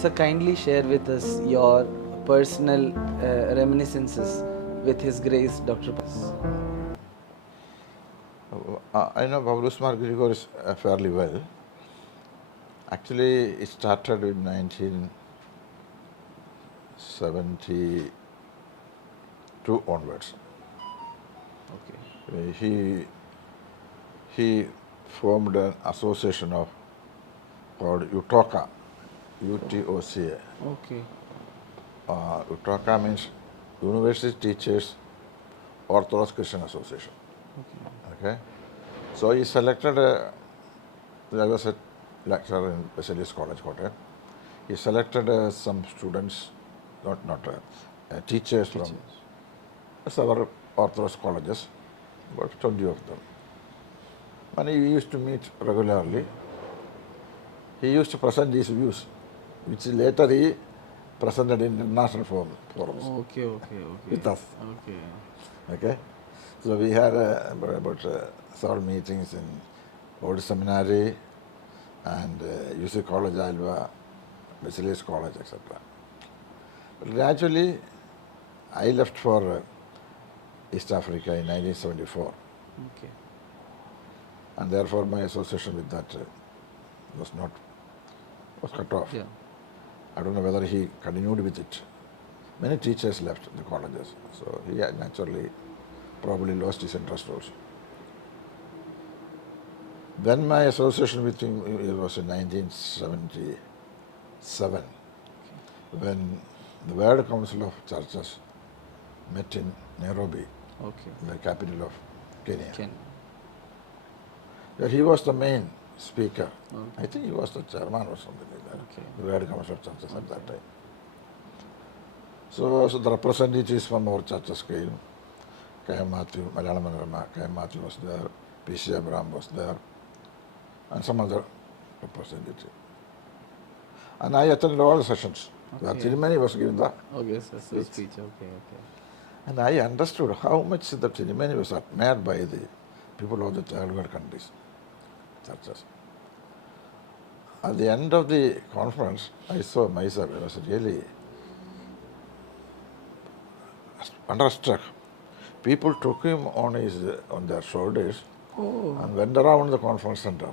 So kindly share with us your personal reminiscences with His Grace, Dr. I know Pavlos Margrigoris fairly well. Actually, it started in 1972 onwards. Okay. He formed an association of called UTOCA, UTOCA. Okay. UTOCA means University Teachers Orthodox Christian Association. Okay. So he selected. I was a lecturer in Basilius College, Kottayam. He selected some students, teachers from several Orthodox colleges, about 20 of them. And he used to meet regularly. He used to present his views, which later he presented in international forums Okay. with us. Okay. Okay, so we had about several meetings in Old Seminary and UC College, Alva, Basilius College, etc. But gradually, I left for East Africa in 1974, Okay. and therefore my association with that was cut off. Yeah. I don't know whether he continued with it. Many teachers left the colleges, so he had naturally probably lost his interest also. When my association with him, it was in 1977, when the World Council of Churches met in Nairobi, Okay. the capital of Kenya. Ken. Where he was the main speaker. Okay. I think he was the chairman or something like that. Okay. The World Council of Churches at that time. So the representatives from our churches came. K.M. Matthew, Malayalam Manorama, K.M. Matthew was there, P.C. Abraham was there, and some other representative. And I attended all the sessions. The Okay. ceremony was given the, Okay, so speech. Okay. and I understood how much the ceremony was admired by the people of the third world countries, churches. At the end of the conference, I saw myself, I was really wonderstruck. People took him on their shoulders Oh, and went around the conference center.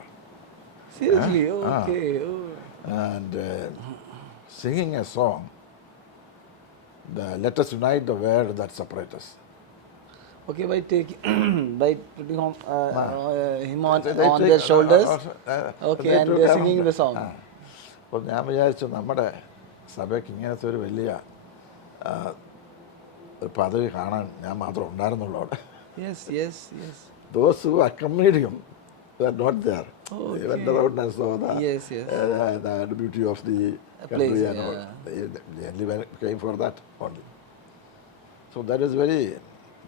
seriously? Ah. Okay. Oh. And singing a song, let us unite the world that separates us. Okay, by taking, by putting him on They their shoulders. Okay, they and took they're around singing the song. അപ്പോൾ ഞാൻ വിചാരിച്ചു നമ്മുടെ സഭയ്ക്ക് ഇങ്ങനത്തെ ഒരു വലിയ ഒരു പദവി കാണാൻ ഞാൻ മാത്രം ഉണ്ടായിരുന്നുള്ളൂ അവിടെ. Yes. Those who accompanied him were not there. Okay. They went around and saw Yes. the beauty of the country Place, and all. yeah. They only came for that only. So that is very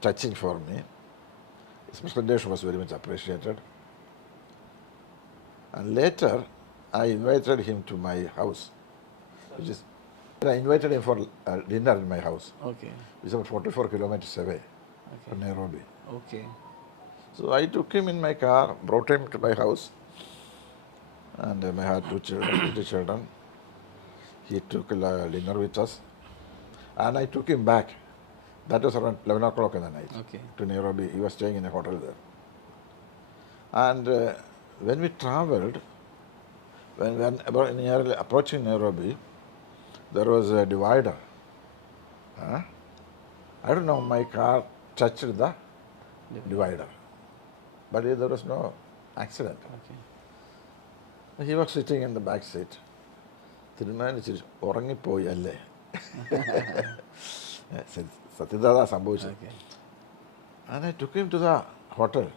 touching for me. His presentation was very much appreciated. And later, I invited him to my house, which is, I invited him for dinner in my house, Okay. which is about 44 kilometers away from Nairobi. Okay. So I took him in my car, brought him to my house, and I had two children. He took dinner with us, and I took him back. That was around 11 o'clock in the night Okay. to Nairobi. He was staying in a hotel there. And when we traveled, when nearly approaching Nairobi, there was a divider. I don't know, my car touched the divider, but there was no accident. Okay. He was sitting in the back seat. തീരുമാനിച്ചു ഉറങ്ങിപ്പോയി അല്ലേ സത്യത സംഭവിച്ചത്. Okay. And I took him to the hotel.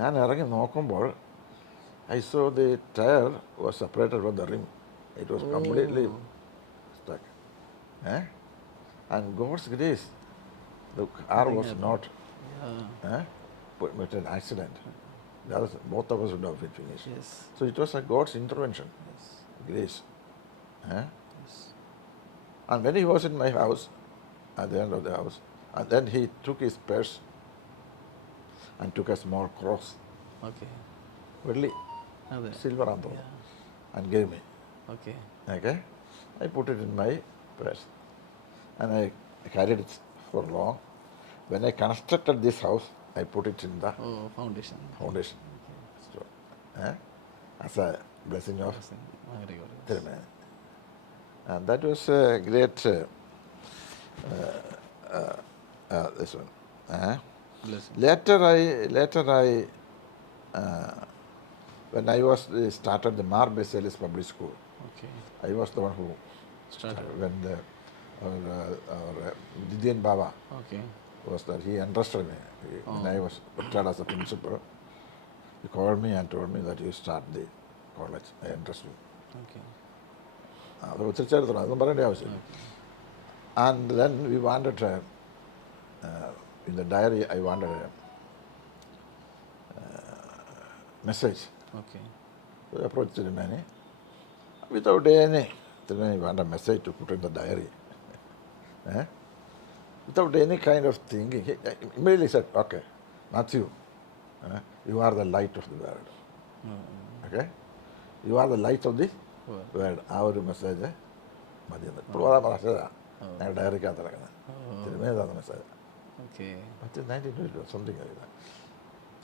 ഞാൻ ഇറങ്ങി നോക്കുമ്പോൾ I saw the tire was separated from the rim. It was completely stuck. And God's grace, the car was not with an accident. Both of us would have been finished. Yes. So it was like God's intervention, grace. Yes. And when he was in my house, at the end of the house, and then he took his purse and took a small cross, Okay. really Other. silver and Yeah. and gave me. Okay. Okay, I put it in my purse, and I carried it for long. When I constructed this house, I put it in the Oh, foundation. foundation, Okay. so, as a blessing of Blessing. Very good. Yes. Tirumani. And that was a great. This one. Blessing. Later I when I was started the Mar Besalis Public School, Okay. I was the one who Started. when our Didian Baba Okay. was that he entrusted me. When I was retired as a principal, he called me and told me that you start the college. I entrust you. Okay. അത് ഒത്തിരിച്ചേർത്തണം അതൊന്നും പറയേണ്ട ആവശ്യമില്ല. And then we wanted in the diary I wanted a message. Okay. So I approached Tirumani. Without any, Tirumani wanted a message to put in the diary. Without any kind of thinking, he immediately said, okay, Matthew, you are the light of the world. Okay? You are the light of the world. ആ ഒരു message മതി. ഇപ്പോൾ അതാ പറഞ്ഞതാണ് ഞങ്ങൾ ഡയറിക്കകത്ത് ഇറങ്ങുന്നത്. Tirumani തന്ന message. Okay. 1922 something like that.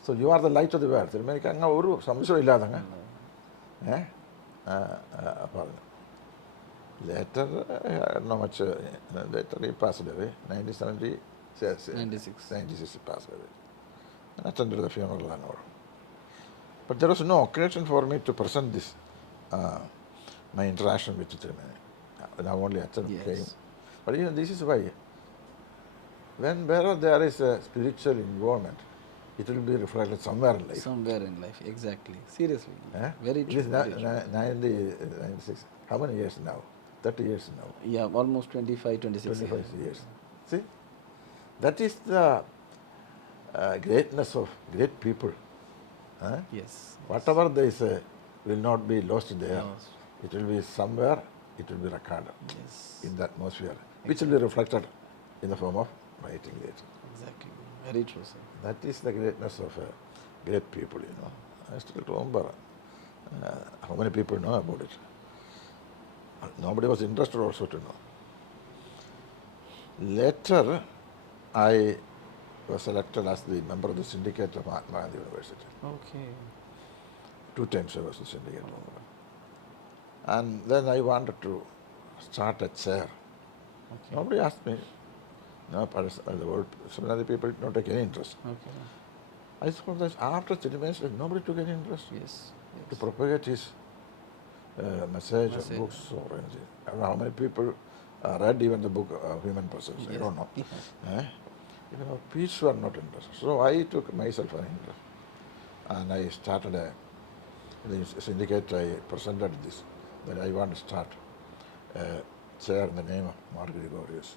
So you are the light of the world. Tirumaniക്ക് അങ്ങ് ഒരു സംശയം ഇല്ലാതെ അങ്ങ് പറഞ്ഞു. Later, not much. Later he passed away. 1996 he passed away. And attended the funeral and all. But there was no occasion for me to present this, my interaction with Tirumani. Now only Achan came. But this is why. Wherever there is a spiritual involvement, it will be reflected somewhere in life. Somewhere in life, exactly. Seriously. Very It true. is 96. How many years now? 30 years now. Yeah, almost 25, 26 25 years. See? That is the greatness of great people. Yes. Whatever they say will not be lost there. Lost. It will be somewhere, it will be recorded Yes. in the atmosphere, which will be reflected in the form of writing later. Exactly. Very true, sir. That is the greatness of great people, I still remember how many people know about it. Nobody was interested also to know. Later, I was selected as the member of the syndicate of Mahatma Gandhi University. Okay. 2 times I was the syndicate member. And then I wanted to start a chair. Okay. Nobody asked me. No, the world, seminary people did not take any interest. Okay. I thought that after Tirumani, nobody took any interest Yes. to propagate his message or Message. books or anything. I don't know how many people read even the book Human Pursuits. I Yes. don't know. Even our peers were not interested. So I took myself an interest. And I started the syndicate, I presented this, that I want to start a chair in the name of Mar Gregorius.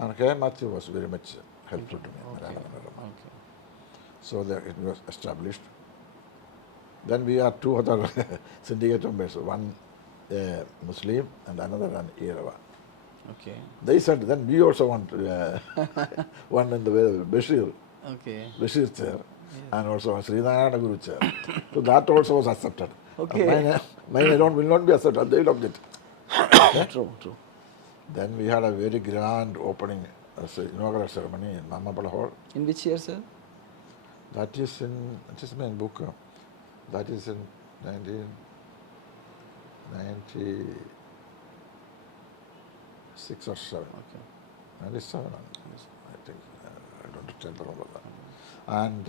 And K. Matthew was very much helpful to me. Okay. Malayalam. Okay. So that it was established. Then we are 2 other syndicate members, one Muslim and another an Yerava. Okay. They said, then we also want one in the Bashir Okay. chair, and also a Sri Narayana Guru chair. So that also was accepted. Okay. Mine will not be accepted, they will object. True, true. Then we had a very grand opening, inaugural ceremony in Mamapala Hall. In which year, sir? That is in, it is my book, that is in 1996 or 7. Okay. 97, I think, I don't remember that. And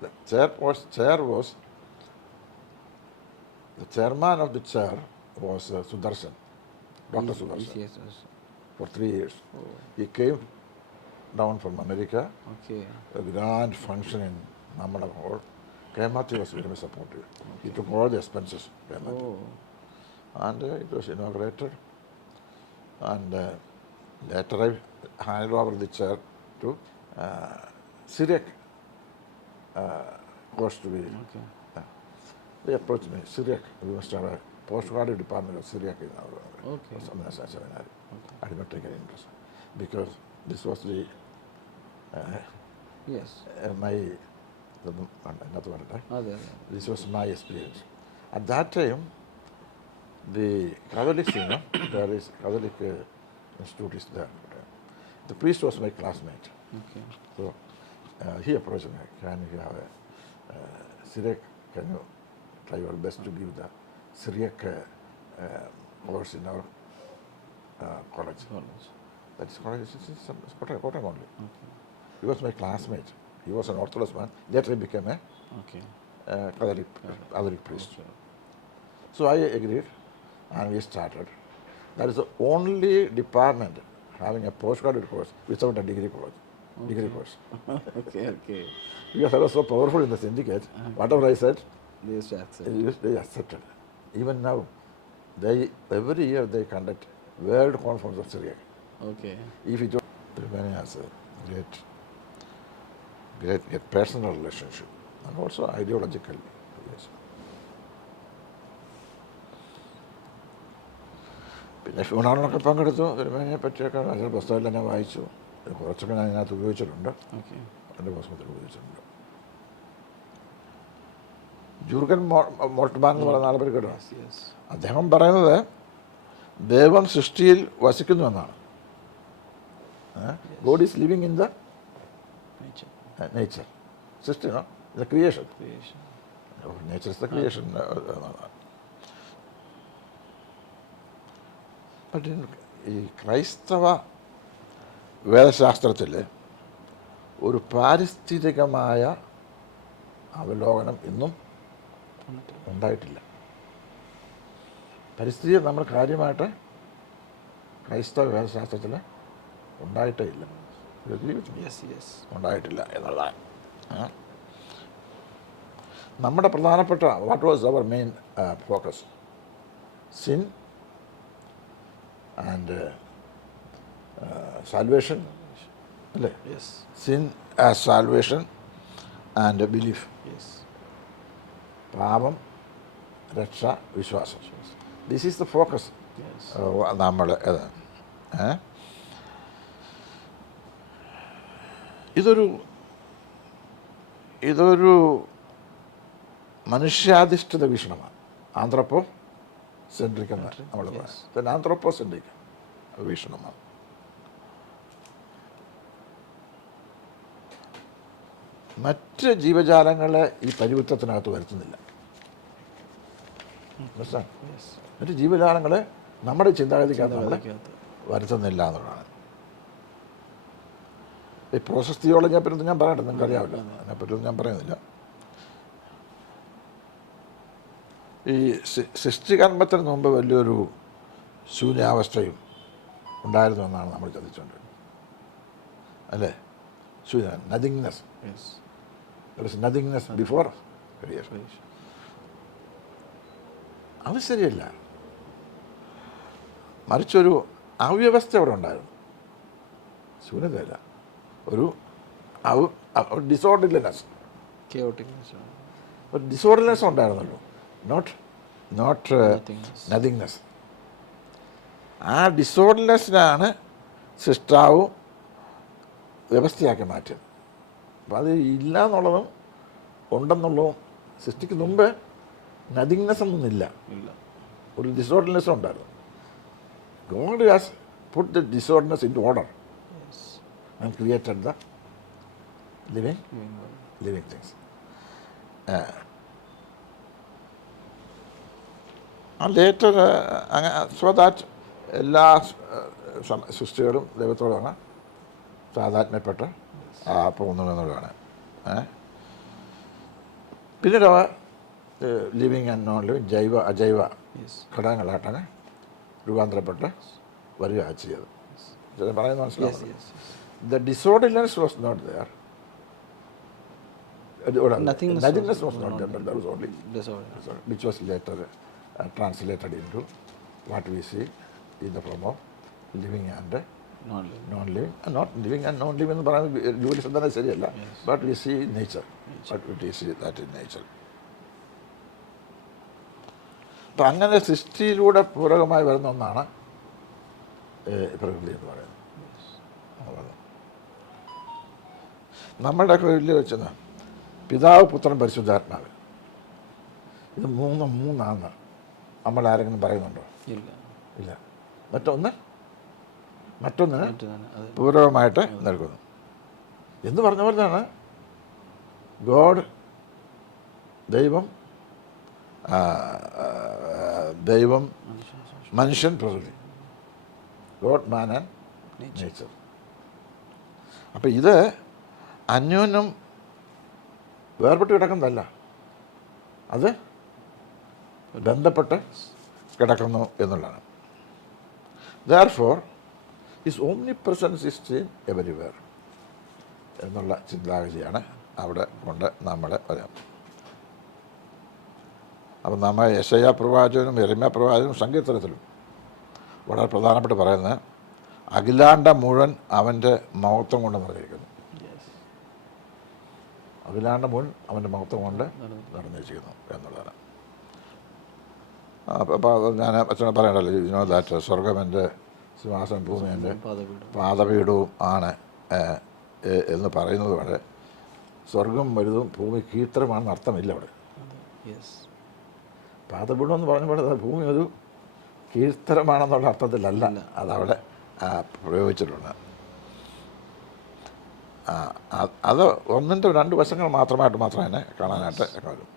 the chairman of the chair was Sudarshan, Dr. Sudarshan, Yes, yes. for 3 years. Oh. He came down from America, Okay. a grand function in Mamala Hall. K. Matthew was very much supportive. He took all the expenses, K. Matthew. Oh. And it was inaugurated. And later I handed over the chair to Syriac was to be. Okay. They approached me, Syriac, we must have a postgraduate department of Syriac in our Okay. seminary. Okay. I did not take any interest because this was the Yes. another one. Other. This was my experience. At that time, the Catholics, there is Catholic institute is there. The priest was my classmate. Okay. So he approached me, can you have a Syriac, can you try your best to give the Syriac course in our college? College. That is college is Kottayam only. Okay. He was my classmate. He was an Orthodox man. Later he became a Okay. Catholic priest. Okay. So I agreed and we started. That is the only department having a postgraduate course without a degree course. Degree course. Okay. Okay. Because I was so powerful in the syndicate, whatever I said, They used to accept. they accepted. Even now, every year they conduct World Conference of Syriac. Okay. If you don't, Romania has a great personal relationship and also ideological. Yes. പിന്നെ ഫ്യൂണാറിനൊക്കെ പങ്കെടുത്തു. തിരുമേനിയെ പറ്റിയൊക്കെ അതിൻ്റെ പുസ്തകമെല്ലാം ഞാൻ വായിച്ചു. കുറച്ചൊക്കെ ഞാൻ അതിനകത്ത് ഉപയോഗിച്ചിട്ടുണ്ട്. Okay. എൻ്റെ പുസ്തകത്തിൽ ഉപയോഗിച്ചിട്ടുണ്ട്. ജൂർഗൻ മോൾട്ട്മാൻ എന്ന് പറയുന്ന ആളെ പറ്റി കേട്ടോ. Yes. അദ്ദേഹം പറയുന്നത് ദൈവം സൃഷ്ടിയിൽ വസിക്കുന്നുവെന്നാണ്. God is living in the Nature. Nature. സൃഷ്ടി the creation. Creation. Nature is the creation. ഈ ക്രൈസ്തവ വേദശാസ്ത്രത്തിൽ ഒരു പാരിസ്ഥിതികമായ അവലോകനം ഇന്നും ഉണ്ടായിട്ടില്ല. പരിസ്ഥിതിയെ നമ്മൾ കാര്യമായിട്ട് ക്രൈസ്തവ വേദശാസ്ത്രത്തിൽ ഉണ്ടായിട്ടേ ഇല്ല. Yes. Yes. ഉണ്ടായിട്ടില്ല എന്നുള്ളതാണ്. നമ്മുടെ പ്രധാനപ്പെട്ട വാട്ട് വാസ് അവർ main focus? Sin and salvation അല്ലേ? Yes. Sin as salvation and belief. Yes. പാപം, രക്ഷ, വിശ്വാസം. This is the focus. Yes. നമ്മൾ ഇതൊരു മനുഷ്യാധിഷ്ഠിത വീക്ഷണമാണ്. ആന്ത്രപ്പോ സെൻട്രിക് എന്ന് നമ്മൾ പറയാം. ആന്ത്രപ്പോ സെൻട്രിക് വീക്ഷണമാണ്. മറ്റ് ജീവജാലങ്ങളെ ഈ പരിവൃത്തത്തിനകത്ത് വരുത്തുന്നില്ല. Yes. മറ്റ് ജീവജാലങ്ങളെ നമ്മുടെ ചിന്താഗതിക്കകത്ത് നമ്മൾ ചിന്താഗതിക്കകത്ത്. വരുത്തുന്നില്ല എന്നുള്ളതാണ്. ഈ പ്രോസസ് തിയോളജിയെ പറ്റി ഞാൻ പറയട്ടെ, നിങ്ങൾക്ക് അറിയാമല്ലോ, അതിനെപ്പറ്റി ഞാൻ പറയുന്നില്ല. ഈ സൃഷ്ടികർമ്മത്തിന് മുമ്പ് വലിയൊരു ശൂന്യാവസ്ഥയും ഉണ്ടായിരുന്നു എന്നാണ് നമ്മൾ ചിന്തിച്ചുകൊണ്ട്, അല്ലേ? ശൂന്യ, നതിങ്നെസ്. Yes. There is nothingness before creation. അത് ശരിയല്ല. മറിച്ചൊരു അവ്യവസ്ഥ അവിടെ ഉണ്ടായിരുന്നു. ശൂന്യതയല്ല, ഒരു ഡിസോർഡർലിനെസ്. Chaotic nature. ഒരു ഡിസോർഡർനെസ് ഉണ്ടായിരുന്നല്ലോ, നോട്ട് Nothingness. നതിങ്നെസ്. ആ ഡിസോർഡർനെസ്സിനാണ് സൃഷ്ടാവ് വ്യവസ്ഥയാക്കി മാറ്റിയത്. അപ്പം അത് ഇല്ല എന്നുള്ളതും ഉണ്ടെന്നുള്ളതും സൃഷ്ടിക്ക് മുമ്പ് നതിങ്നെസ് ഒന്നുമില്ല, ഇല്ല. ഒരു ഡിസോർഡർനെസ് ഉണ്ടായിരുന്നു. God has put the disorderness into order Yes. And created the living Living world. Living things. And later so that എല്ലാ സൃഷ്ടികളും ദൈവത്തോടാണ് താതാത്മ്യപ്പെട്ട് പോകുന്നതെന്നുള്ളതാണ്. പിന്നീട് അവ ലിവിങ് ആൻഡ് നോൺ ലിവിങ്, ജൈവ അജൈവ Yes. ഘടകങ്ങളായിട്ടാണ് രൂപാന്തരപ്പെട്ട് വരിക ചെയ്തത്. പറയുന്നത് Yes. മനസ്സിലാവുന്നത്. Yes. The disorderness was not there. Nothingness was not there, but there was only disorder. which was later translated into what we see in the form of living and Non-living. non-living. Not living and non-living എന്ന് പറയുന്നത് ജോലി തന്നെ ശരിയല്ല. Yes. But we see nature. But we see that in nature. അപ്പം അങ്ങനെ സൃഷ്ടിയിലൂടെ പൂരകമായി വരുന്ന ഒന്നാണ് പ്രകൃതി എന്ന് പറയുന്നത്. നമ്മളുടെയൊക്കെ വലിയ വെച്ചെന്ന് പിതാവ്, പുത്രൻ, പരിശുദ്ധാത്മാവ്, ഇത് മൂന്നാണ് നമ്മൾ ആരെങ്കിലും പറയുന്നുണ്ടോ? ഇല്ല. ഇല്ല. മറ്റൊന്നിന് മറ്റൊന്നാണ്. അതെ. പൂർവമായിട്ട് നൽകുന്നു എന്ന് പറഞ്ഞ പോലെയാണ് ഗോഡ്, ദൈവം, ദൈവം, മനുഷ്യൻ, പ്രകൃതി. God, man and nature. അപ്പം ഇത് അന്യോന്യം വേർപെട്ട് കിടക്കുന്നതല്ല, അത് ബന്ധപ്പെട്ട് കിടക്കുന്നു എന്നുള്ളതാണ്. Therefore, his omnipresence is seen everywhere എന്നുള്ള ചിന്താഗതിയാണ് അവിടെ കൊണ്ട് നമ്മളെ പറയാം. അപ്പം നമ്മൾ യെശയ്യാ പ്രവാചകനും യെരമ്യാ പ്രവാചകനും സങ്കീർത്തനത്തിലും വളരെ പ്രധാനപ്പെട്ട് പറയുന്നത് അഖിലാണ്ട മുഴുവൻ അവൻ്റെ മഹത്വം കൊണ്ട് നിറഞ്ഞിരിക്കുന്നു. അഖിലാണ്ട മുഴുവൻ അവൻ്റെ മഹത്വം കൊണ്ട് നിറഞ്ഞിരിക്കുന്നു എന്നുള്ളതാണ്. അപ്പോൾ ഞാൻ അച്ഛനെ പറയണ്ടല്ലോ, യുനോ ദാറ്റ് സ്വർഗം എൻ്റെ സിംഹാസനം, ഭൂമി എൻ്റെ പാദപീഠവും ആണ് എന്ന് പറയുന്നത് കൊണ്ട് സ്വർഗം വലുതും ഭൂമി കീർത്തനമാണെന്ന് അർത്ഥമില്ല അവിടെ. പാദപീഠം എന്ന് പറഞ്ഞപ്പോൾ ഭൂമി ഒരു കീർത്തനമാണെന്നുള്ള അർത്ഥത്തിലല്ല അതവിടെ പ്രയോഗിച്ചിട്ടുണ്ട്. അത് ഒന്നിൻ്റെ രണ്ട് വശങ്ങൾ മാത്രമേ അതിനെ കാണാനായിട്ട് വരും.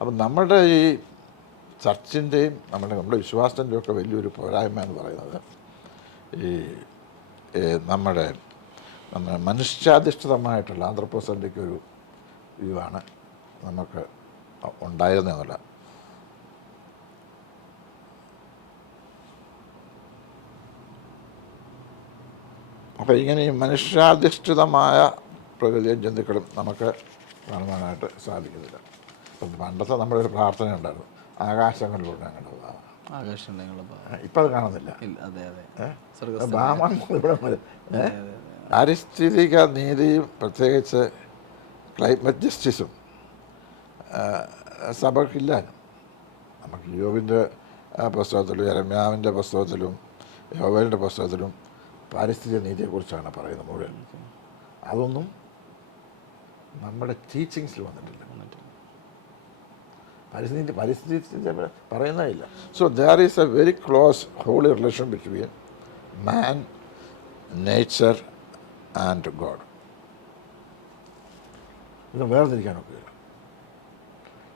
അപ്പം നമ്മളുടെ ഈ ചർച്ചിൻ്റെയും നമ്മുടെ വിശ്വാസത്തിൻ്റെയും ഒക്കെ വലിയൊരു പോരായ്മ എന്ന് പറയുന്നത് ഈ നമ്മുടെ മനുഷ്യാധിഷ്ഠിതമായിട്ടുള്ള ആന്ത്രപ്പോസെൻട്രിക് ഒരു വ്യൂവാണ് നമുക്ക് ഉണ്ടായിരുന്നെന്നുള്ള. അപ്പോൾ ഇങ്ങനെ ഈ മനുഷ്യാധിഷ്ഠിതമായ പ്രകൃതിയും ജന്തുക്കളും നമുക്ക് കാണുവാനായിട്ട് സാധിക്കുന്നില്ല. അപ്പം പണ്ടത്തെ നമ്മുടെ ഒരു പ്രാർത്ഥന ഉണ്ടായിരുന്നു, ആകാശങ്ങളിലൂടെ ഞങ്ങളുടെ ഇപ്പം അത് കാണുന്നില്ല. പാരിസ്ഥിതിക നീതിയും പ്രത്യേകിച്ച് ക്ലൈമറ്റ് ജസ്റ്റിസും സഭയ്ക്കില്ല. നമുക്ക് യോബിൻ്റെ പുസ്തകത്തിലും യെരമ്യാവിൻ്റെ പുസ്തകത്തിലും യോവേലിൻ്റെ പുസ്തകത്തിലും പാരിസ്ഥിതിക നീതിയെക്കുറിച്ചാണ് പറയുന്നത് മുഴുവൻ. അതൊന്നും നമ്മുടെ ടീച്ചിങ്സിൽ വന്നിട്ടില്ല. പരിസ്ഥിതി പറയുന്നതില്ല. So there is a very close holy relation between man, nature and God. ഇത് വേർതിരിക്കാനൊക്കെ.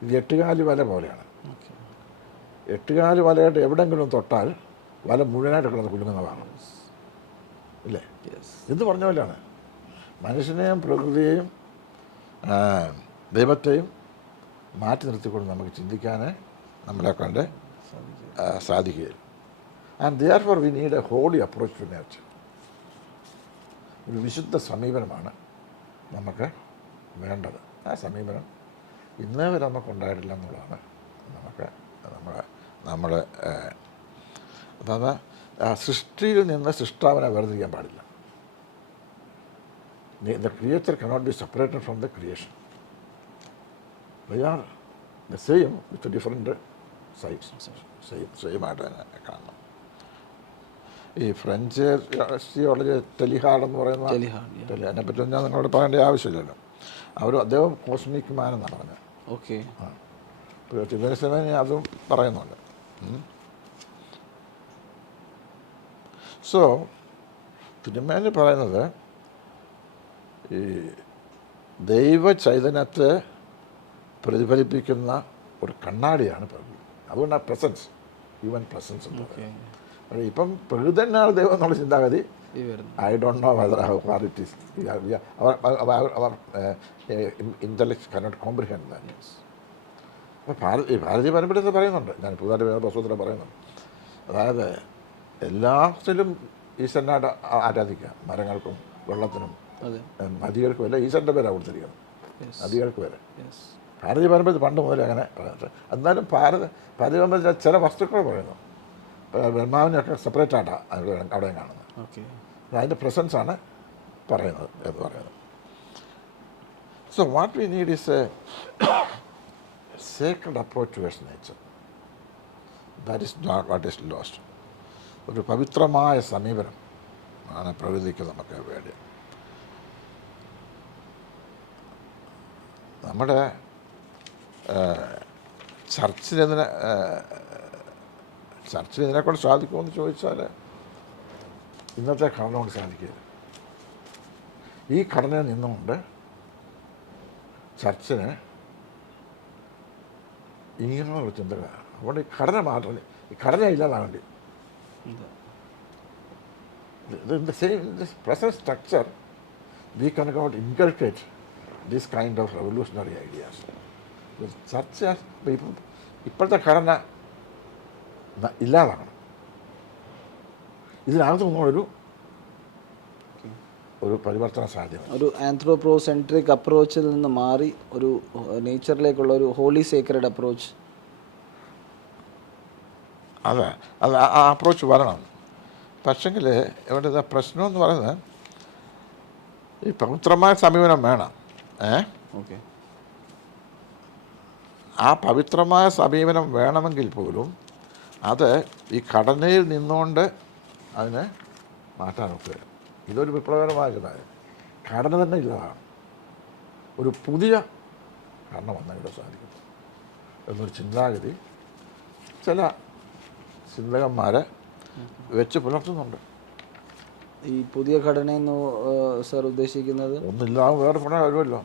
ഇത് എട്ടുകാലി വല പോലെയാണ്. എട്ടുകാലി വലയായിട്ട് എവിടെയെങ്കിലും തൊട്ടാൽ വല മുഴുവനായിട്ട് കിടന്ന് കുലുങ്ങുന്നതാണ്, ഇല്ലേ? എന്ന് പറഞ്ഞ പോലെയാണ് മനുഷ്യനെയും പ്രകൃതിയെയും ദൈവത്തെയും മാറ്റി നിർത്തിക്കൊണ്ട് നമുക്ക് ചിന്തിക്കാൻ നമ്മളെ കൊണ്ട് സാധിക്കുകയില്ല. And therefore we need a holy approach to nature. ഒരു വിശുദ്ധ സമീപനമാണ് നമുക്ക് വേണ്ടത്. ആ സമീപനം ഇന്നേ വരെ നമുക്കുണ്ടായിട്ടില്ല എന്നുള്ളതാണ് നമ്മുടെ അതായത് സൃഷ്ടിയിൽ നിന്ന് സൃഷ്ടാവിനെ വേർതിരിക്കാൻ പാടില്ല. The creature cannot be separated from the creation. They are the same with different sides. Same ആയിട്ട് തന്നെ കാണണം. ഈ ഫ്രഞ്ച് തിയോളജി ടെലിഹാർഡ് എന്ന് പറയുന്ന അതിനെപ്പറ്റി ഞാൻ നിങ്ങളോട് പറയേണ്ട ആവശ്യമില്ലല്ലോ. അദ്ദേഹം കോസ്മിക് മാൻ എന്നാണ് പറഞ്ഞത്. ഓക്കെ. തിരുമേനി അതും പറയുന്നുണ്ട്. സോ തിരുമേനി പറയുന്നത് ഈ ദൈവ ചൈതന്യത്തെ പ്രതിഫലിപ്പിക്കുന്ന ഒരു കണ്ണാടിയാണ് പ്രകൃതി. അതുകൊണ്ടാണ് പ്രസൻസ്, ഹ്യൂമൻ പ്രസൻസ് എന്ന് പറയുന്നത്. ഇപ്പം പ്രകൃതി തന്നെയാണ് ദൈവം എന്നുള്ള ചിന്താഗതി. I don't know whether how far it is. അവർ ഇൻ്റലക്ട് കനോട്ട് കോംപ്രിഹെൻഡ് ദാറ്റ്. അപ്പോൾ ഭാരതീയ പാരമ്പര്യത്തിൽ പറയുന്നുണ്ട്, ഞാൻ പുതുതായിട്ട് പുസ്തകത്തിൽ പറയുന്നുണ്ട്, അതായത് എല്ലാത്തിലും ഈശ്വരനായിട്ട് ആരാധിക്കുക. മരങ്ങൾക്കും വെള്ളത്തിനും നദികൾക്കും എല്ലാം ഈശ്വരൻ്റെ പേരാണ് കൊടുത്തിരിക്കുന്നത്, നദികൾക്ക് വരെ. ഭാരതീയ പാരമ്പര്യത്തിൽ പണ്ട് മുതലേ അങ്ങനെ പറയുന്നത്. എന്നാലും ഭാരതീയ പാരമ്പര്യത്തിൽ ചില വസ്തുക്കൾ പറയുന്നു. ബ്രഹ്മാവിനെയൊക്കെ സെപ്പറേറ്റ് ആയിട്ടാണ് അവിടെയും കാണുന്നത്. അതിൻ്റെ പ്രസൻസാണ് പറയുന്നത് എന്ന് പറയുന്നത്. So what we need is a sacred approach towards nature. That is not what is lost. ഒരു പവിത്രമായ സമീപനം ആണ് പ്രകൃതിക്ക് നമുക്ക് വേണ്ടി. നമ്മുടെ ചർച്ചിനെതിനെ ഇതിനെക്കൊണ്ട് സാധിക്കുമെന്ന് ചോദിച്ചാൽ ഇന്നത്തെ ഘടന കൊണ്ട് സാധിക്കില്ല. ഈ ഘടനയിൽ നിന്നുകൊണ്ട് ചർച്ചിന് ഇങ്ങനെയുള്ള ചിന്തകളാണ്. അതുകൊണ്ട് ഈ ഘടന മാത്രമല്ല, ഈ ഘടന ഇല്ലാതാവേണ്ടി. In the same, in this present structure, we cannot inculcate this kind of revolutionary ideas. The church has people, ഇപ്പോഴത്തെ ഘടന ഇല്ലാതാണ്. ഇതിനകത്ത് നിന്നൊരു പരിവർത്തന സാധ്യത. ഒരു ആന്ത്രോപ്രോസെൻട്രിക് അപ്രോച്ചിൽ നിന്ന് മാറി ഒരു നേച്ചറിലേക്കുള്ള ഒരു ഹോളി സേക്രഡ് അപ്രോച്ച്. അതെ, അത് ആ അപ്രോച്ച് വരണം. പക്ഷെങ്കിൽ ഇവിടെ പ്രശ്നം എന്ന് പറയുന്നത് ഈ പവിത്രമായ സമീപനം വേണം. ഓക്കെ, ആ പവിത്രമായ സമീപനം വേണമെങ്കിൽ പോലും അത് ഈ ഘടനയിൽ നിന്നുകൊണ്ട് അതിനെ മാറ്റാനൊക്കെ. ഇതൊരു വിപ്ലവകരമായ ചിന്തയാണ്. ഘടന തന്നെ ഇല്ലതാണ്, ഒരു പുതിയ ഘടന വന്നെങ്കിലും സാധിക്കും എന്നൊരു ചിന്താഗതി ചില ചിന്തകന്മാരെ വെച്ച് പുലർത്തുന്നുണ്ട്. ഈ പുതിയ ഘടനയെന്ന് സാർ ഉദ്ദേശിക്കുന്നത് ഒന്നില്ലാതെ വേറെ പുറകെ വരുമല്ലോ.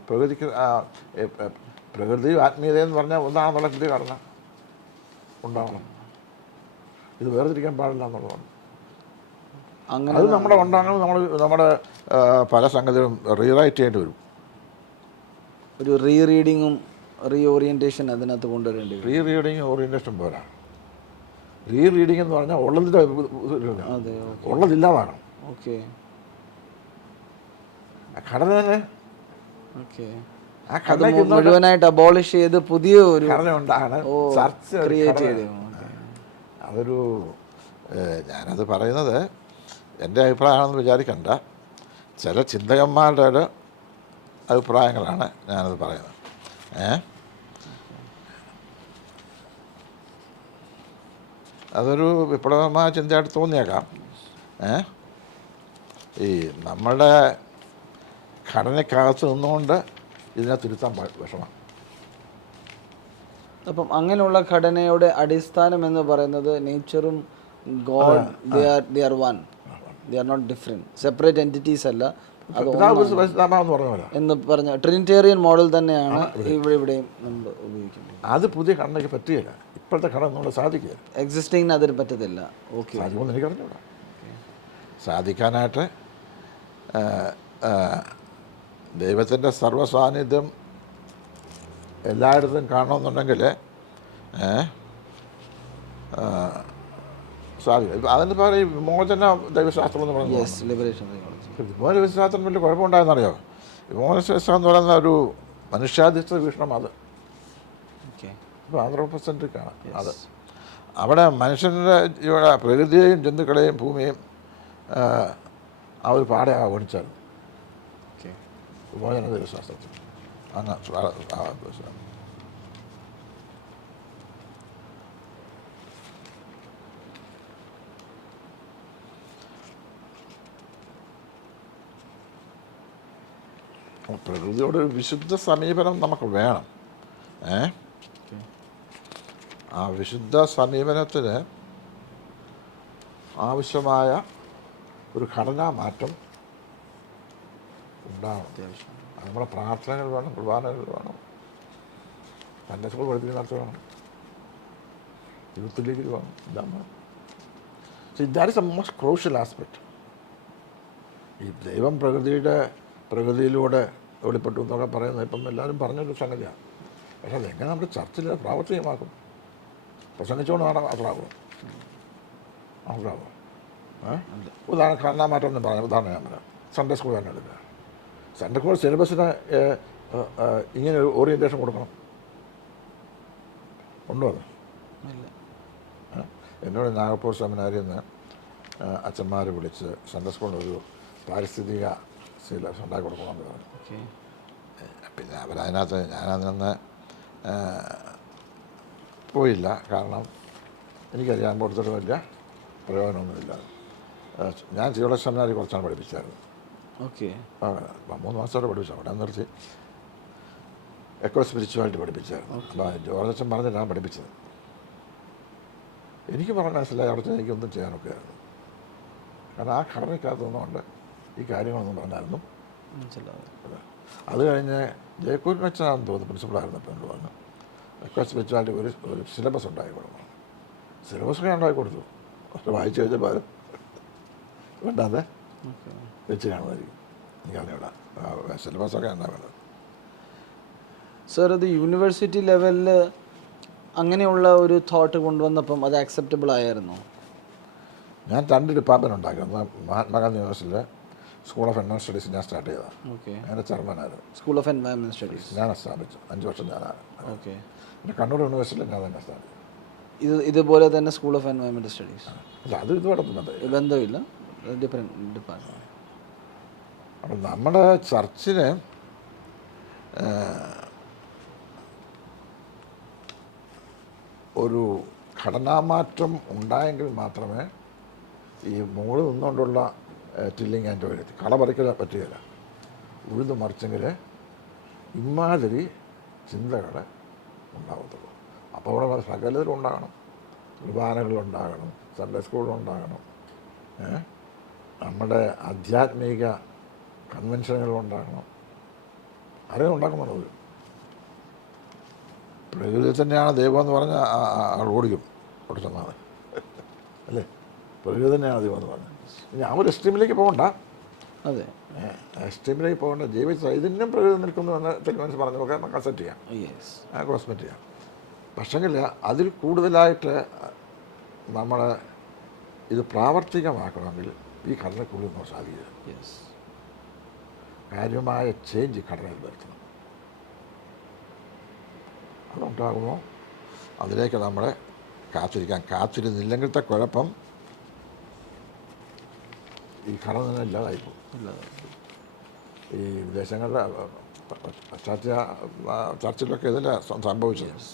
പ്രകൃതി ആത്മീയതയെന്ന് പറഞ്ഞാൽ ഒന്നാണെന്നുള്ള പുതിയ ഘടന ഉണ്ടാവണം. ഇത് വേർതിരിക്കാൻ പാടില്ല എന്നുള്ളതാണ്. അങ്ങനെ അത് നമ്മുടെ ഉണ്ടാകണം. നമ്മുടെ പല സംഗതികളും റീറൈറ്റ് ചെയ്യേണ്ടി വരും. ഒരു റീ റീഡിങ്ങും റീ ഓറിയൻറ്റേഷൻ അതിനകത്ത് കൊണ്ടുവരേണ്ടി വരും. റീ റീഡിങ് ഓറിയൻറ്റേഷൻ പോരാ. റീ റീഡിങ് എന്ന് പറഞ്ഞാൽ ഉള്ളതിൻ്റെ ഉള്ളതില്ലാതാണ്. ഓക്കെ, ഘടന തന്നെ ഓക്കെ, ആ ഘടന മുഴുവനായിട്ട് അബോളിഷ് ചെയ്ത് പുതിയ ഒരു ഘടന ഉണ്ടാണ് ചർച്ച ക്രിയേറ്റ് ചെയ്ത്. അതൊരു ഞാനത് പറയുന്നത് എൻ്റെ അഭിപ്രായമാണെന്ന് വിചാരിക്കണ്ട. ചില ചിന്തകന്മാരുടെ ഒരു അഭിപ്രായങ്ങളാണ് ഞാനത് പറയുന്നത്. അതൊരു വിപ്ലവമായ ചിന്തയായിട്ട് തോന്നിയേക്കാം. ഈ നമ്മളുടെ ഘടനയ്ക്കകത്ത് നിന്നുകൊണ്ട് ഇതിനെ തിരുത്താൻ വിഷമം. അപ്പം അങ്ങനെയുള്ള ഘടനയുടെ അടിസ്ഥാനം എന്ന് പറയുന്നത് നേച്ചറും God they are one, they are not different, separate entities അല്ല എന്ന് പറഞ്ഞ ട്രിനിറ്റേറിയൻ മോഡൽ തന്നെയാണ് ഇവിടെയും നമ്മൾ ഉപയോഗിക്കുന്നത്. അത് പുതിയ ഘടനയ്ക്ക് പറ്റുകയില്ല. ഇപ്പോഴത്തെ ഘടന നമ്മൾ സാധിക്കുക എക്സിസ്റ്റിങ്ങിന് അതിന് പറ്റത്തില്ല. ഓക്കെ, സാധിക്കുമെന്ന് എനിക്കറിഞ്ഞൂടാ. സാധിക്കാനായിട്ട് ദൈവത്തിൻ്റെ സർവ്വസാന്നിധ്യം എല്ലായിടത്തും കാണണമെന്നുണ്ടെങ്കിൽ സാധിക്കും. അതിന് പറയും വിമോചന ദൈവശാസ്ത്രം എന്ന് പറയുന്നത്. വിമോചന ദൈവശാസ്ത്രം വലിയ കുഴപ്പമുണ്ടായെന്നറിയോ? വിമോചന ശാസ്ത്രം എന്ന് പറയുന്ന ഒരു മനുഷ്യാധിഷ്ഠിത വീക്ഷണം. അത് ഇപ്പോൾ ആന്ത്രോപോസെൻട്രിക്കാണ്. അത് അവിടെ മനുഷ്യൻ്റെ ഇവിടെ പ്രകൃതിയെയും ജന്തുക്കളെയും ഭൂമിയെയും ആ ഒരു പാടെ അവഗണിച്ചാൽ വിമോചന ദൈവശാസ്ത്രത്തിൽ പ്രകൃതിയോട് ഒരു വിശുദ്ധ സമീപനം നമുക്ക് വേണം. ആ വിശുദ്ധ സമീപനത്തിന് ആവശ്യമായ ഒരു ഘടനാ മാറ്റം ഉണ്ടാവണം. അത് നമ്മുടെ പ്രാർത്ഥനകൾ വേണം, കുർബാനകൾ വേണം, സൺഡേ സ്കൂൾ പഠിപ്പിക്കുന്ന വേണം, യൂത്ത് ലീഗിൽ വേണം, എല്ലാം വേണം. So that is A most crucial aspect. ഈ ദൈവം പ്രകൃതിയിലൂടെ വെളിപ്പെട്ടു എന്നൊക്കെ പറയുന്നത് ഇപ്പം എല്ലാവരും പറഞ്ഞൊരു സംഗതിയാണ്. പക്ഷെ അതെങ്ങനെ നമ്മുടെ ചർച്ചിൽ പ്രാവർത്തികമാക്കും? പ്രസംഗിച്ചുകൊണ്ട് അതാകുമോ? ഉദാഹരണം ഘടനാമാറ്റം എന്ന് പറയാം. ഉദാഹരണം ഞാൻ പറയാം. സൺഡേ സ്കൂൾ തന്നെ എടുക്കുക. സൺഡേ സ്കൂൾ സിലബസിന് ഇങ്ങനെ ഒരു ഓറിയൻറ്റേഷൻ കൊടുക്കണം. ഉണ്ടോ അത്? എന്നോട് നാഗപ്പൂർ സെമിനാരിയിൽ നിന്ന് അച്ഛന്മാർ വിളിച്ച് സൺഡേ സ്കൂളിനൊരു പാരിസ്ഥിതിക സിലബസ് ഉണ്ടാക്കി കൊടുക്കണമെന്ന് പറഞ്ഞു. പിന്നെ അവരതിനകത്ത് ഞാനതിനൊന്ന് പോയില്ല. കാരണം എനിക്കറിയാൻ കൊടുത്തിട്ട് വലിയ പ്രയോജനമൊന്നുമില്ല. ഞാൻ തിയോളജി സെമിനാരി കുറച്ചാണ് പഠിപ്പിച്ചായിരുന്നു. ഓക്കെ, 3 മാസത്തോടെ പഠിപ്പിച്ചു. അവിടെ നിർത്തി. എക്കോ സ്പിരിച്വാലിറ്റി പഠിപ്പിച്ചായിരുന്നു. അപ്പോൾ ജോർജ് അച്ഛൻ പറഞ്ഞിട്ടാണ് പഠിപ്പിച്ചത്. എനിക്ക് പറഞ്ഞ മനസ്സിലായി അവിടെ ചെന്ന് എനിക്കൊന്നും ചെയ്യാനൊക്കെ ആയിരുന്നു. കാരണം ആ ഘടനയ്ക്കകത്ത് നിന്നുകൊണ്ട് ഈ കാര്യങ്ങളൊന്നും പറഞ്ഞായിരുന്നു. അത് കഴിഞ്ഞ് ജയക്കൂർ അച്ഛനാണെന്ന് തോന്നുന്നു പ്രിൻസിപ്പളായിരുന്നു. അപ്പോൾ എന്നോട് പറഞ്ഞു എക്കോ സ്പിരിച്വാലിറ്റി ഒരു സിലബസ് ഉണ്ടാക്കി കൊടുക്കണം. സിലബസ് ഞാൻ ഉണ്ടാക്കി കൊടുത്തു. പക്ഷെ വായിച്ചു കഴിഞ്ഞപ്പോൾ വേണ്ടാതെ വെച്ച് കാണുമായിരിക്കും. എനിക്ക് അറിഞ്ഞൂടാ സിലബസൊക്കെ എന്താ വേണ്ടത്. സർ, അത് യൂണിവേഴ്സിറ്റി ലെവലിൽ അങ്ങനെയുള്ള ഒരു തോട്ട് കൊണ്ടുവന്നപ്പം അത് ആക്സെപ്റ്റബിൾ ആയിരുന്നു? ഞാൻ 2 ഡിപ്പാർട്ട്മെൻറ്റ് ഉണ്ടാക്കി. ഒന്ന് മഹാത്മാഗാന്ധി യൂണിവേഴ്സിറ്റിയിലെ സ്കൂൾ ഓഫ് എൻവയോൺമെൻറ്റ് സ്റ്റഡീസ് ഞാൻ സ്റ്റാർട്ട് ചെയ്തതാണ്. ഓക്കെ. അതിൻ്റെ ചെയർമാനായിരുന്നു. സ്കൂൾ ഓഫ് എൻവയോൺമെൻറ്റ് സ്റ്റഡീസ് ഞാൻ സ്ഥാപിച്ചു. 5 വർഷം ഞാനാണ്. ഓക്കെ. പിന്നെ കണ്ണൂർ യൂണിവേഴ്സിറ്റിയിൽ ഞാൻ തന്നെ സ്ഥാപിച്ചു. ഇതുപോലെ തന്നെ സ്കൂൾ ഓഫ് എൻവയോൺമെൻറ്റ് സ്റ്റഡീസ്? അല്ല, അത് ഇതുമായിട്ടൊന്നും ബന്ധമില്ല, ഡിഫറെൻറ്റ് ഡിപ്പാർട്ട്മെൻറ്റ്. അപ്പം നമ്മുടെ ചർച്ചിന് ഒരു ഘടനാമാറ്റം ഉണ്ടായെങ്കിൽ മാത്രമേ ഈ മുകളിൽ നിന്നുകൊണ്ടുള്ള ടില്ലിങ് ആൻഡ് ടോയ്ലറ്റ് കള പറിക്കാൻ പറ്റുകയില്ല. ഉഴുതു മറിച്ചെങ്കിൽ ഇമാതിരി ചിന്തകൾ ഉണ്ടാകത്തുള്ളൂ. അപ്പോൾ അവിടെ സകലത്തിലും ഉണ്ടാകണം. കുർബാനകളുണ്ടാകണം, സൺഡേ സ്കൂളുണ്ടാകണം, നമ്മുടെ ആധ്യാത്മിക കൺവെൻഷനുകളുണ്ടാകണം. ആരെയും ഉണ്ടാക്കുന്നുള്ളത് പ്രകൃതിയിൽ തന്നെയാണ് ദൈവം എന്ന് പറഞ്ഞാൽ ആൾ ഓടിക്കും അവിടെ ചെന്നാൽ. അല്ലേ? പ്രകൃതി തന്നെയാണ് ദൈവം എന്ന് പറഞ്ഞത്. ഞാൻ ഒരു എക്സ്ട്രീമിലേക്ക് പോകണ്ട. അതെ, എക്സ്ട്രീമിലേക്ക് പോകേണ്ട. ജീവിച്ച ഇതിനും പ്രകൃതി നിൽക്കുന്നു എന്ന് തെരുമനസ് പറഞ്ഞൊക്കെ നമുക്ക് അക്സെപ്റ്റ് ചെയ്യാം, കോസ്മെറ്റ് ചെയ്യാം. പക്ഷെങ്കിൽ അതിൽ കൂടുതലായിട്ട് നമ്മൾ ഇത് പ്രാവർത്തികമാക്കണമെങ്കിൽ ഈ ഘടനയ്ക്കുള്ളിൽ നമുക്ക് സാധിക്കുക. കാര്യമായ ചേഞ്ച് ഘടനയിൽ വരുത്തണം. അതുണ്ടാകുമോ? അതിലേക്ക് നമ്മളെ കാത്തിരിക്കാൻ. കാത്തിരുന്നില്ലെങ്കിലത്തെ കുഴപ്പം ഈ ഘടന തന്നെ ഇല്ലാതായിപ്പോകും. ഈ വിദേശങ്ങളുടെ പാശ്ചാത്യ ചർച്ചിലൊക്കെ ഇതിലെ സംഭവിച്ചത്.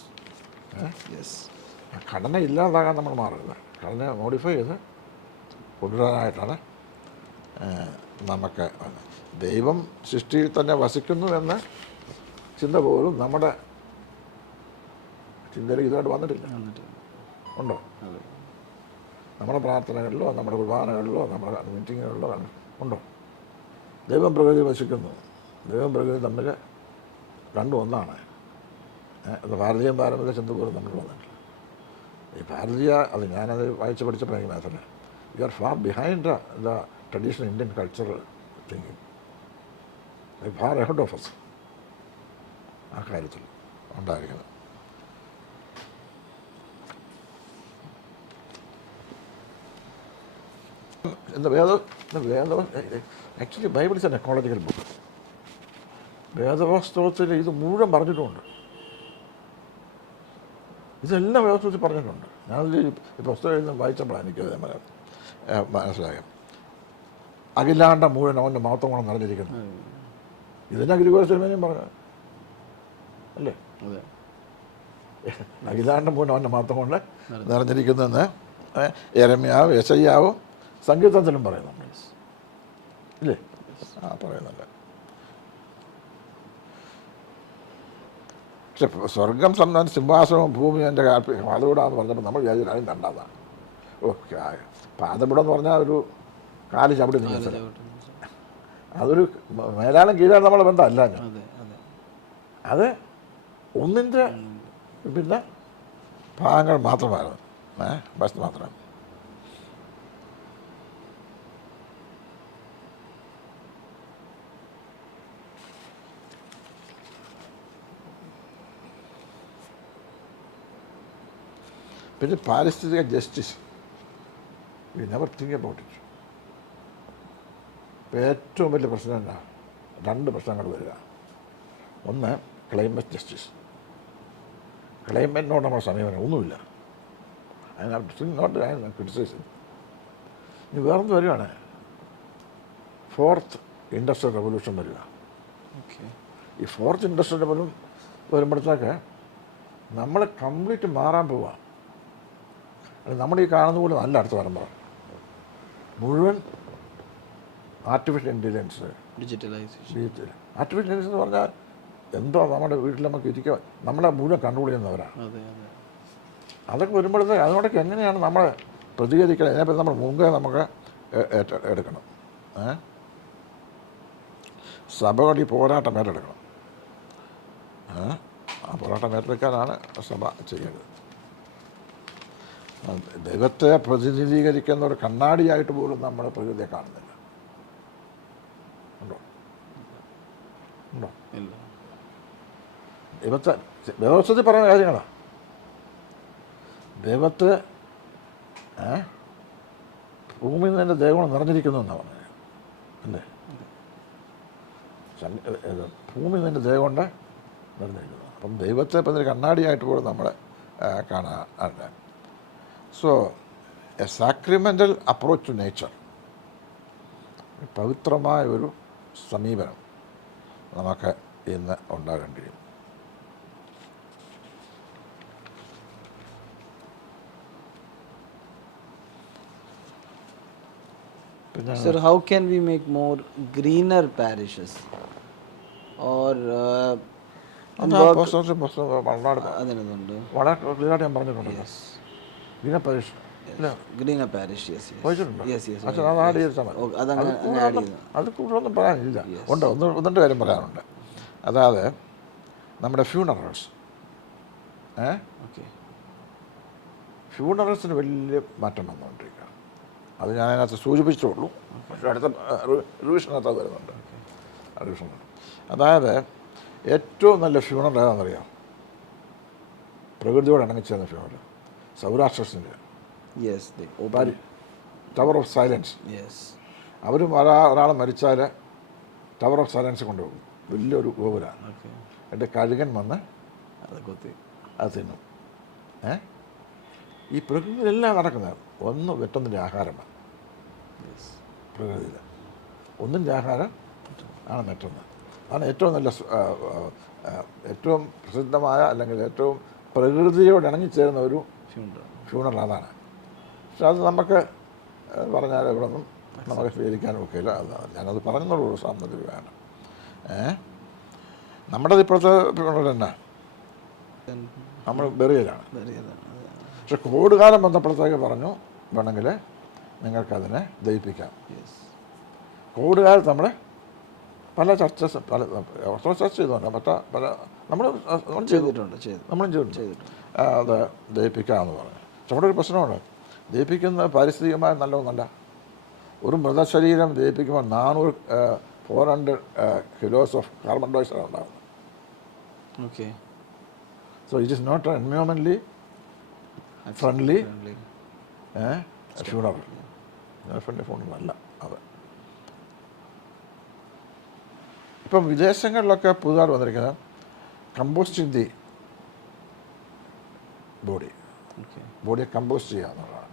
ഘടന ഇല്ലാതാകാൻ നമ്മൾ മാറില്ല. ഘടന മോഡിഫൈ ചെയ്ത് കൊണ്ടുവരാനായിട്ടാണ് നമുക്ക് ദൈവം സൃഷ്ടിയിൽ തന്നെ വസിക്കുന്നു എന്ന ചിന്ത പോലും നമ്മുടെ ചിന്തയിൽ ഇതുമായിട്ട് വന്നിട്ടില്ല. ഉണ്ടോ? നമ്മുടെ പ്രാർത്ഥനകളിലോ നമ്മുടെ കുർബാനകളിലോ നമ്മുടെ മീറ്റിങ്ങുകളിലോ ഉണ്ടോ? ദൈവം പ്രകൃതി വസിക്കുന്നു, ദൈവം പ്രകൃതി തമ്മിൽ രണ്ടും ഒന്നാണ്. ഭാരതീയ പാരമ്പര്യ ചിന്ത പോലും നമ്മൾ വന്നിട്ടില്ല. ഈ ഭാരതീയ അത് ഞാനത് വായിച്ച് പഠിച്ചപ്പോൾ എനിക്ക് മനസ്സിലായി. You are far behind the traditional Indian cultural thinking. Far ahead of us ആ കാര്യത്തിൽ ഉണ്ടായിരിക്കുന്നത്. Actually Bible is an ecological book. വേദപുസ്തകത്തിൽ ഇത് മുഴുവൻ പറഞ്ഞിട്ടുമുണ്ട്. ഇതെല്ലാം വേദപുസ്തകത്തിൽ പറഞ്ഞിട്ടുണ്ട്. ഞാനതിൽ ഈ പുസ്തകം എഴുതുന്ന വായിച്ചപ്പോഴാണ് എനിക്കത് മനസ്സിലായത്. അഖിലാണ്ട മുഴുവൻ അവൻ്റെ മഹത്വം കൊണ്ട് നിറഞ്ഞിരിക്കുന്നു. ഇതിനെ ഗ്രിഗോറിയസ് പറഞ്ഞു അല്ലേ? അഖിലാണ്ട മുഴുവൻ അവൻ്റെ മഹത്വം കൊണ്ട് നിറഞ്ഞിരിക്കുന്നെന്ന് യെരമ്യാവും യെശയ്യാവും സങ്കീർത്തനത്തിലും പറയുന്നുണ്ട്. ഇല്ലേ? പറയുന്നുണ്ട്. പക്ഷെ സ്വർഗം സംബന്ധിച്ച് സിംഹാസനവും ഭൂമി എൻ്റെ പാതപീടാന്ന് പറഞ്ഞപ്പോൾ നമ്മൾ വിചാരിച്ചു ആരും കണ്ടതാണ്. ഓക്കെ, പാതപീടം എന്ന് പറഞ്ഞാൽ ഒരു കാല് ചവിടി നീങ്ങുന്നത്. അതൊരു മേലാളും കീഴാണ് നമ്മളെ ബന്ധമല്ല. ഞാൻ അത് ഒന്നിൻ്റെ പിന്നെ ഭാഗങ്ങൾ മാത്രമാണ്, ബസ് മാത്രമാണ്. പിന്നെ പാരിസ്ഥിതിക justice, we never think about it. ഇപ്പോൾ ഏറ്റവും വലിയ പ്രശ്നം എന്താ? 2 പ്രശ്നങ്ങൾ വരിക. ഒന്ന് ക്ലൈമറ്റ് ജസ്റ്റിസ്. ക്ലൈമറ്റിനോട് നമ്മുടെ സമീപനം ഒന്നുമില്ല. Not criticise. ഇനി വേറൊന്ന് വരികയാണ്, 4th ഇൻഡസ്ട്രിയൽ റെവല്യൂഷൻ വരിക. ഈ 4th ഇൻഡസ്ട്രിയൽ റെവല്യൂഷൻ വരുമ്പോഴത്തേക്ക് നമ്മൾ കംപ്ലീറ്റ് മാറാൻ പോവുക. നമ്മൾ ഈ കാണുന്ന പോലെ നല്ല അടുത്ത് വരുമ്പോൾ മുഴുവൻ artificial intelligence, digitalisation. Artificial intelligence എന്ന് പറഞ്ഞാൽ എന്തോ നമ്മുടെ വീട്ടിൽ നമുക്ക് ഇരിക്കുക, നമ്മളെ മുഴുവൻ കൺട്രോൾ ചെയ്യുന്നവരാണ്. അതെ അതെ. അതൊക്കെ വരുമ്പോഴത്തേക്ക് അതിനോടൊക്കെ എങ്ങനെയാണ് നമ്മൾ പ്രതികരിക്കണം, ഇതിനെപ്പറ്റി നമ്മൾ മുൻകൈ നമുക്ക് എടുക്കണം. സഭകൾ ഈ പോരാട്ടം ഏറ്റെടുക്കണം. ആ പോരാട്ടം ഏറ്റെടുക്കാനാണ് സഭ ചെയ്യേണ്ടത്. ദൈവത്തെ പ്രതിനിധീകരിക്കുന്ന ഒരു കണ്ണാടിയായിട്ട് പോലും നമ്മൾ പ്രകൃതിയെ കാണുന്നില്ല. ഉണ്ടോ? ഉണ്ടോ? ഇല്ല. ദൈവത്തെ വ്യവസ്ഥത്തിൽ പറയുന്ന കാര്യങ്ങളാണ്. ദൈവത്തെ ഭൂമിയിൽ നിന്ന് ദൈവം നിറഞ്ഞിരിക്കുന്നു എന്നാണ് പറഞ്ഞത് അല്ലേ? ഭൂമിയിൽ നിന്ന് ദൈവം കൊണ്ട് നിറഞ്ഞിരിക്കുന്നു. അപ്പം ദൈവത്തെ ഇപ്പം ഒരു കണ്ണാടിയായിട്ട് പോലും നമ്മൾ കാണാറില്ല. So a sacramental approach to nature, പവിത്രമായ ഒരു സമീപനം നമുക്ക് ഇന്ന് ഉണ്ടാകേണ്ടിയിരിക്കും. Sir, how can we make more greener parishes? Or അതിനുണ്ട് വളരെ ക്ലിയറായിട്ട് ഞാൻ പറഞ്ഞിട്ടുണ്ടല്ലോ. Greener parish greener parish, yes. വായിച്ചിട്ടുണ്ടോ? Yes, yes. അച്ഛൻ അത് ആഡ് ചെയ്താൽ മതി. അത് കൂടുതലൊന്നും പറയാനില്ല. ഉണ്ട്, ഒന്നിൻ്റെ കാര്യം പറയാനുണ്ട്. അതായത് നമ്മുടെ ഫ്യൂണറൽസ്, ഫ്യൂണറൽസിന് വലിയ മാറ്റം വന്നുകൊണ്ടിരിക്കുക. അത് ഞാൻ അതിനകത്ത് സൂചിപ്പിച്ചിട്ടുള്ളൂ. പക്ഷേ അടുത്ത റിവിഷനകത്ത് അത് വരുന്നുണ്ട്. റിവിഷൻ അതായത് ഏറ്റവും നല്ല ഫ്യൂണറൽ ഏതാണെന്നറിയാം? പ്രകൃതിയോട് ഇണങ്ങിച്ചേർന്ന ഫ്യൂണറൽ സൗരാഷ്ട്രസിൻ്റെ ടവർ ഓഫ് സൈലൻസ്. അവരും ഒരാൾ മരിച്ചാൽ ടവർ ഓഫ് സൈലൻസ് കൊണ്ടുപോകും. വലിയൊരു ഗോപുരമാണ്. എന്നിട്ട് കഴുകൻ വന്ന് അത് തിന്നും. ഈ പ്രകൃതിയിലെല്ലാം നടക്കുന്നത് ഒന്ന് വെട്ടുന്നതിൻ്റെ ആഹാരമാണ്. പ്രകൃതിയിൽ ഒന്നിൻ്റെ ആഹാരം ആണ് മറ്റൊന്ന്. അതാണ് ഏറ്റവും നല്ല ഏറ്റവും പ്രസിദ്ധമായ അല്ലെങ്കിൽ ഏറ്റവും പ്രകൃതിയോട് ഇണങ്ങിച്ചേരുന്ന ഒരു ഫ്യൂണറൽ അതാണ്. പക്ഷെ അത് നമുക്ക് പറഞ്ഞാൽ ഇവിടെ ഒന്നും നമുക്ക് സ്വീകരിക്കാനും ഒക്കെയില്ല. ഞാനത് പറഞ്ഞുള്ളൂ സാമ്പത്തിക വേണം. നമ്മുടെ ഇപ്പോഴത്തെ ഫ്യൂണറൽ തന്നെ നമ്മൾ ബെറിയലാണ്. പക്ഷെ കോവിഡ് കാലം വന്നപ്പോഴത്തേക്ക് പറഞ്ഞു വേണമെങ്കിൽ നിങ്ങൾക്കതിനെ ദയിപ്പിക്കാം. കോവിഡ് കാലത്ത് നമ്മൾ പല ചർച്ച ചെയ്തുകൊണ്ട് നമ്മളും ചെയ്തിട്ടുണ്ട്. അത് ദയിപ്പിക്കാമെന്ന് പറഞ്ഞു. പക്ഷെ അവിടെ ഒരു പ്രശ്നമുണ്ട്. ദയിപ്പിക്കുന്ന പാരിസ്ഥിതികമായി നല്ലതൊന്നല്ല. ഒരു മൃതശരീരം ദയിപ്പിക്കുമ്പോൾ 400 kilos ഓഫ് കാർബൺ ഡയോക്സൈഡ് ഉണ്ടാകുന്നു. സോ ഇറ്റ് ഈസ് നോട്ട് എൻവയോൺമെൻ്റലി ഫ്രണ്ട്ലി ഫ്യൂണറൽ. ഫ്യൂണറൽ അല്ല അത്. ഇപ്പം വിദേശങ്ങളിലൊക്കെ പുതുതായിട്ട് വന്നിരിക്കുന്നത് കമ്പോസ്റ്റിംഗ് ദി ബോഡിയെ കമ്പോസ്റ്റ് ചെയ്യുക എന്നുള്ളതാണ്.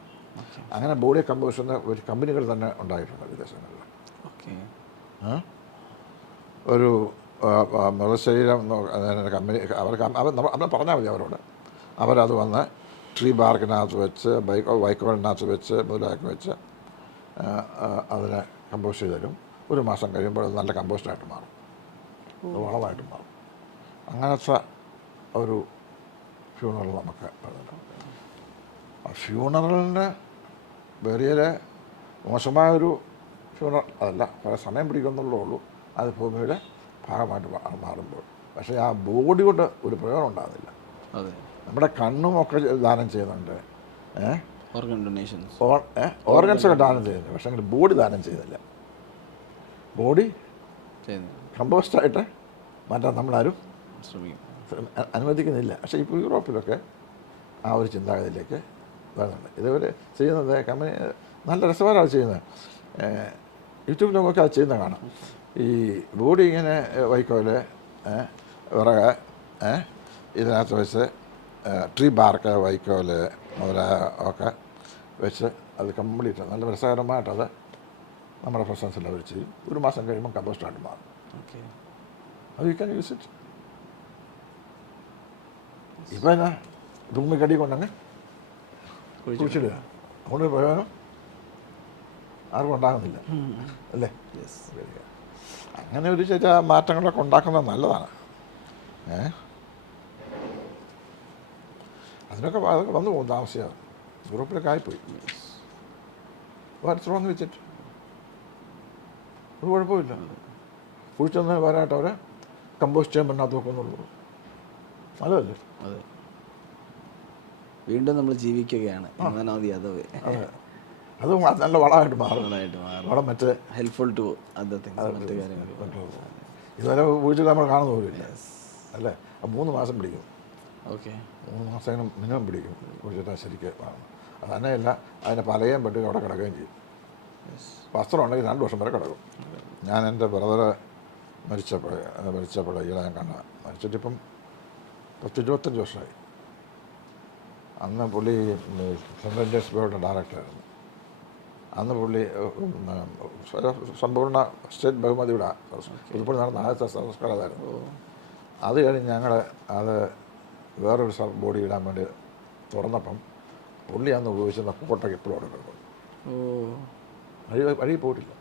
അങ്ങനെ ബോഡിയെ കമ്പോസ്റ്റ് ചെയ്യുന്ന ഒരു കമ്പനികൾ തന്നെ ഉണ്ടായിട്ടുണ്ട് വിദേശങ്ങളിൽ. ഒരു മൃതശരീരം കമ്പനി അവർ പറഞ്ഞാൽ മതി അവരോട്. അവരത് വന്ന് ട്രീ ബാർക്കിനകത്ത് വെച്ച് വൈക്കോലിനകത്ത് വെച്ച് മുതലാക്കി വെച്ച് അതിനെ കമ്പോസ്റ്റ് ചെയ്ത് തരും. ഒരു മാസം കഴിയുമ്പോൾ അത് നല്ല കമ്പോസ്റ്റായിട്ട് മാറും, വളമായിട്ട് മാറും. അങ്ങനത്തെ ഒരു ഫ്യൂണറൽ നമുക്ക് ഫ്യൂണറലിന് വേറെ മോശമായൊരു ഫ്യൂണറൽ അതല്ല, കുറേ സമയം പിടിക്കുന്നുള്ളേ ഉള്ളൂ. അത് ഭൂമിയുടെ ഭാഗമായിട്ട് മാറുമ്പോൾ. പക്ഷേ ആ ബോഡി കൊണ്ട് ഒരു പ്രയോജനം ഉണ്ടാകുന്നില്ല. നമ്മുടെ കണ്ണും ഒക്കെ ദാനം ചെയ്യുന്നുണ്ട്, ഓർഗൻസൊക്കെ ദാനം ചെയ്യുന്നുണ്ട്. പക്ഷേ അങ്ങനെ ബോഡി ദാനം ചെയ്യുന്നില്ല. ബോഡി കമ്പോസ്റ്റായിട്ട് മാറ്റാൻ നമ്മളാരും അനുവദിക്കുന്നില്ല. പക്ഷേ ഇപ്പോൾ യൂറോപ്പിലൊക്കെ ആ ഒരു ചിന്താഗതിയിലേക്ക് വരുന്നുണ്ട്. ഇതുവരെ ചെയ്യുന്നത് കമ്പനി നല്ല രസകരമാണ് ചെയ്യുന്നത്. യൂട്യൂബിലൊക്കെ അത് ചെയ്യുന്നത് കാണാം. ഈ ബോഡി ഇങ്ങനെ വൈക്കോല് വിറക് ഇതിനകത്ത് വെച്ച് ട്രീ ബാർക്ക് വൈക്കോല് മുതലായ ഒക്കെ വെച്ച് അത് കംപ്ലീറ്റ് നല്ല രസകരമായിട്ടത് നമ്മുടെ പ്രസൻസിൽ അവർ ചെയ്യും. ഒരു മാസം കഴിയുമ്പോൾ കമ്പോസ്റ്റായിട്ട് മാറും. അത് യു ക്യാൻ യൂസ് ഇറ്റ്. ഇപ്പം എന്നാ ഭൂമിക്കടി കൊണ്ടങ്ങ് കുഴിച്ചിടുക. അതുകൊണ്ട് പ്രയോജനം ആർക്കും ഉണ്ടാകുന്നില്ല അല്ലേ? അങ്ങനെ ഒരു ചെറിയ മാറ്റങ്ങളൊക്കെ ഉണ്ടാക്കുന്നത് നല്ലതാണ്. അതൊക്കെ വന്നു പോകും, താമസിയാതെ. യൂറോപ്പിലൊക്കെ ആയിപ്പോയി. വാട്സ് റോങ് വെച്ചിട്ട് ഒരു കുഴപ്പമില്ല. കുഴിച്ചെന്ന് വരായിട്ട് അവരെ കമ്പോസ്റ്റ് ചെയ്യാൻ പറ്റാത്ത നോക്കുന്നുള്ളൂ. നല്ലതല്ലേ? അതെ, വീണ്ടും നമ്മൾ ജീവിക്കുകയാണ്. അതെ, അത് നല്ല വളമായിട്ട് മാറും. വളം മറ്റേ ഹെൽപ്ഫുൾ ടു അതർ തിങ്സ്, മറ്റു കാര്യങ്ങൾ. ഇതുവരെ കുഴിച്ചിട്ട് നമ്മൾ കാണുന്ന പോലില്ല അല്ലേ? 3 മാസം പിടിക്കും. ഓക്കെ, 3 മാസം മിനിമം പിടിക്കും കുഴിച്ചിട്ടാൽ ശരിക്ക് കാണണം. അത് തന്നെയല്ല, അതിനെ പലയും പെട്ടി അവിടെ കിടക്കുകയും ചെയ്യും. വസ്ത്രം ഉണ്ടെങ്കിൽ 2 വർഷം വരെ കിടക്കും. ഞാൻ എൻ്റെ ബ്രദറ് മരിച്ചപ്പോൾ ഈയിടെ ഞാൻ കണ്ട, മരിച്ചിട്ടിപ്പം 25 വർഷമായി. അന്ന് പുള്ളി സെൻട്രൽ ഇന്ത്യൻസ് ബ്യൂറോയുടെ ഡയറക്ടറായിരുന്നു. അന്ന് പുള്ളി സമ്പൂർണ്ണ സ്റ്റേറ്റ് ബഹുമതിയുടെ പുതുപ്പള്ളി നടന്ന ആദ്യത്തെ സംസ്കാരം അതായിരുന്നു. അത് കഴിഞ്ഞ് ഞങ്ങൾ അത് വേറൊരു ബോഡി ഇടാൻ വേണ്ടി തുറന്നപ്പം പുള്ളി അന്ന് ഉപയോഗിച്ചിരുന്ന കോട്ടൊക്കെ ഇപ്പോഴും അവിടെ കിടക്കും. വഴി പോയിട്ടില്ല.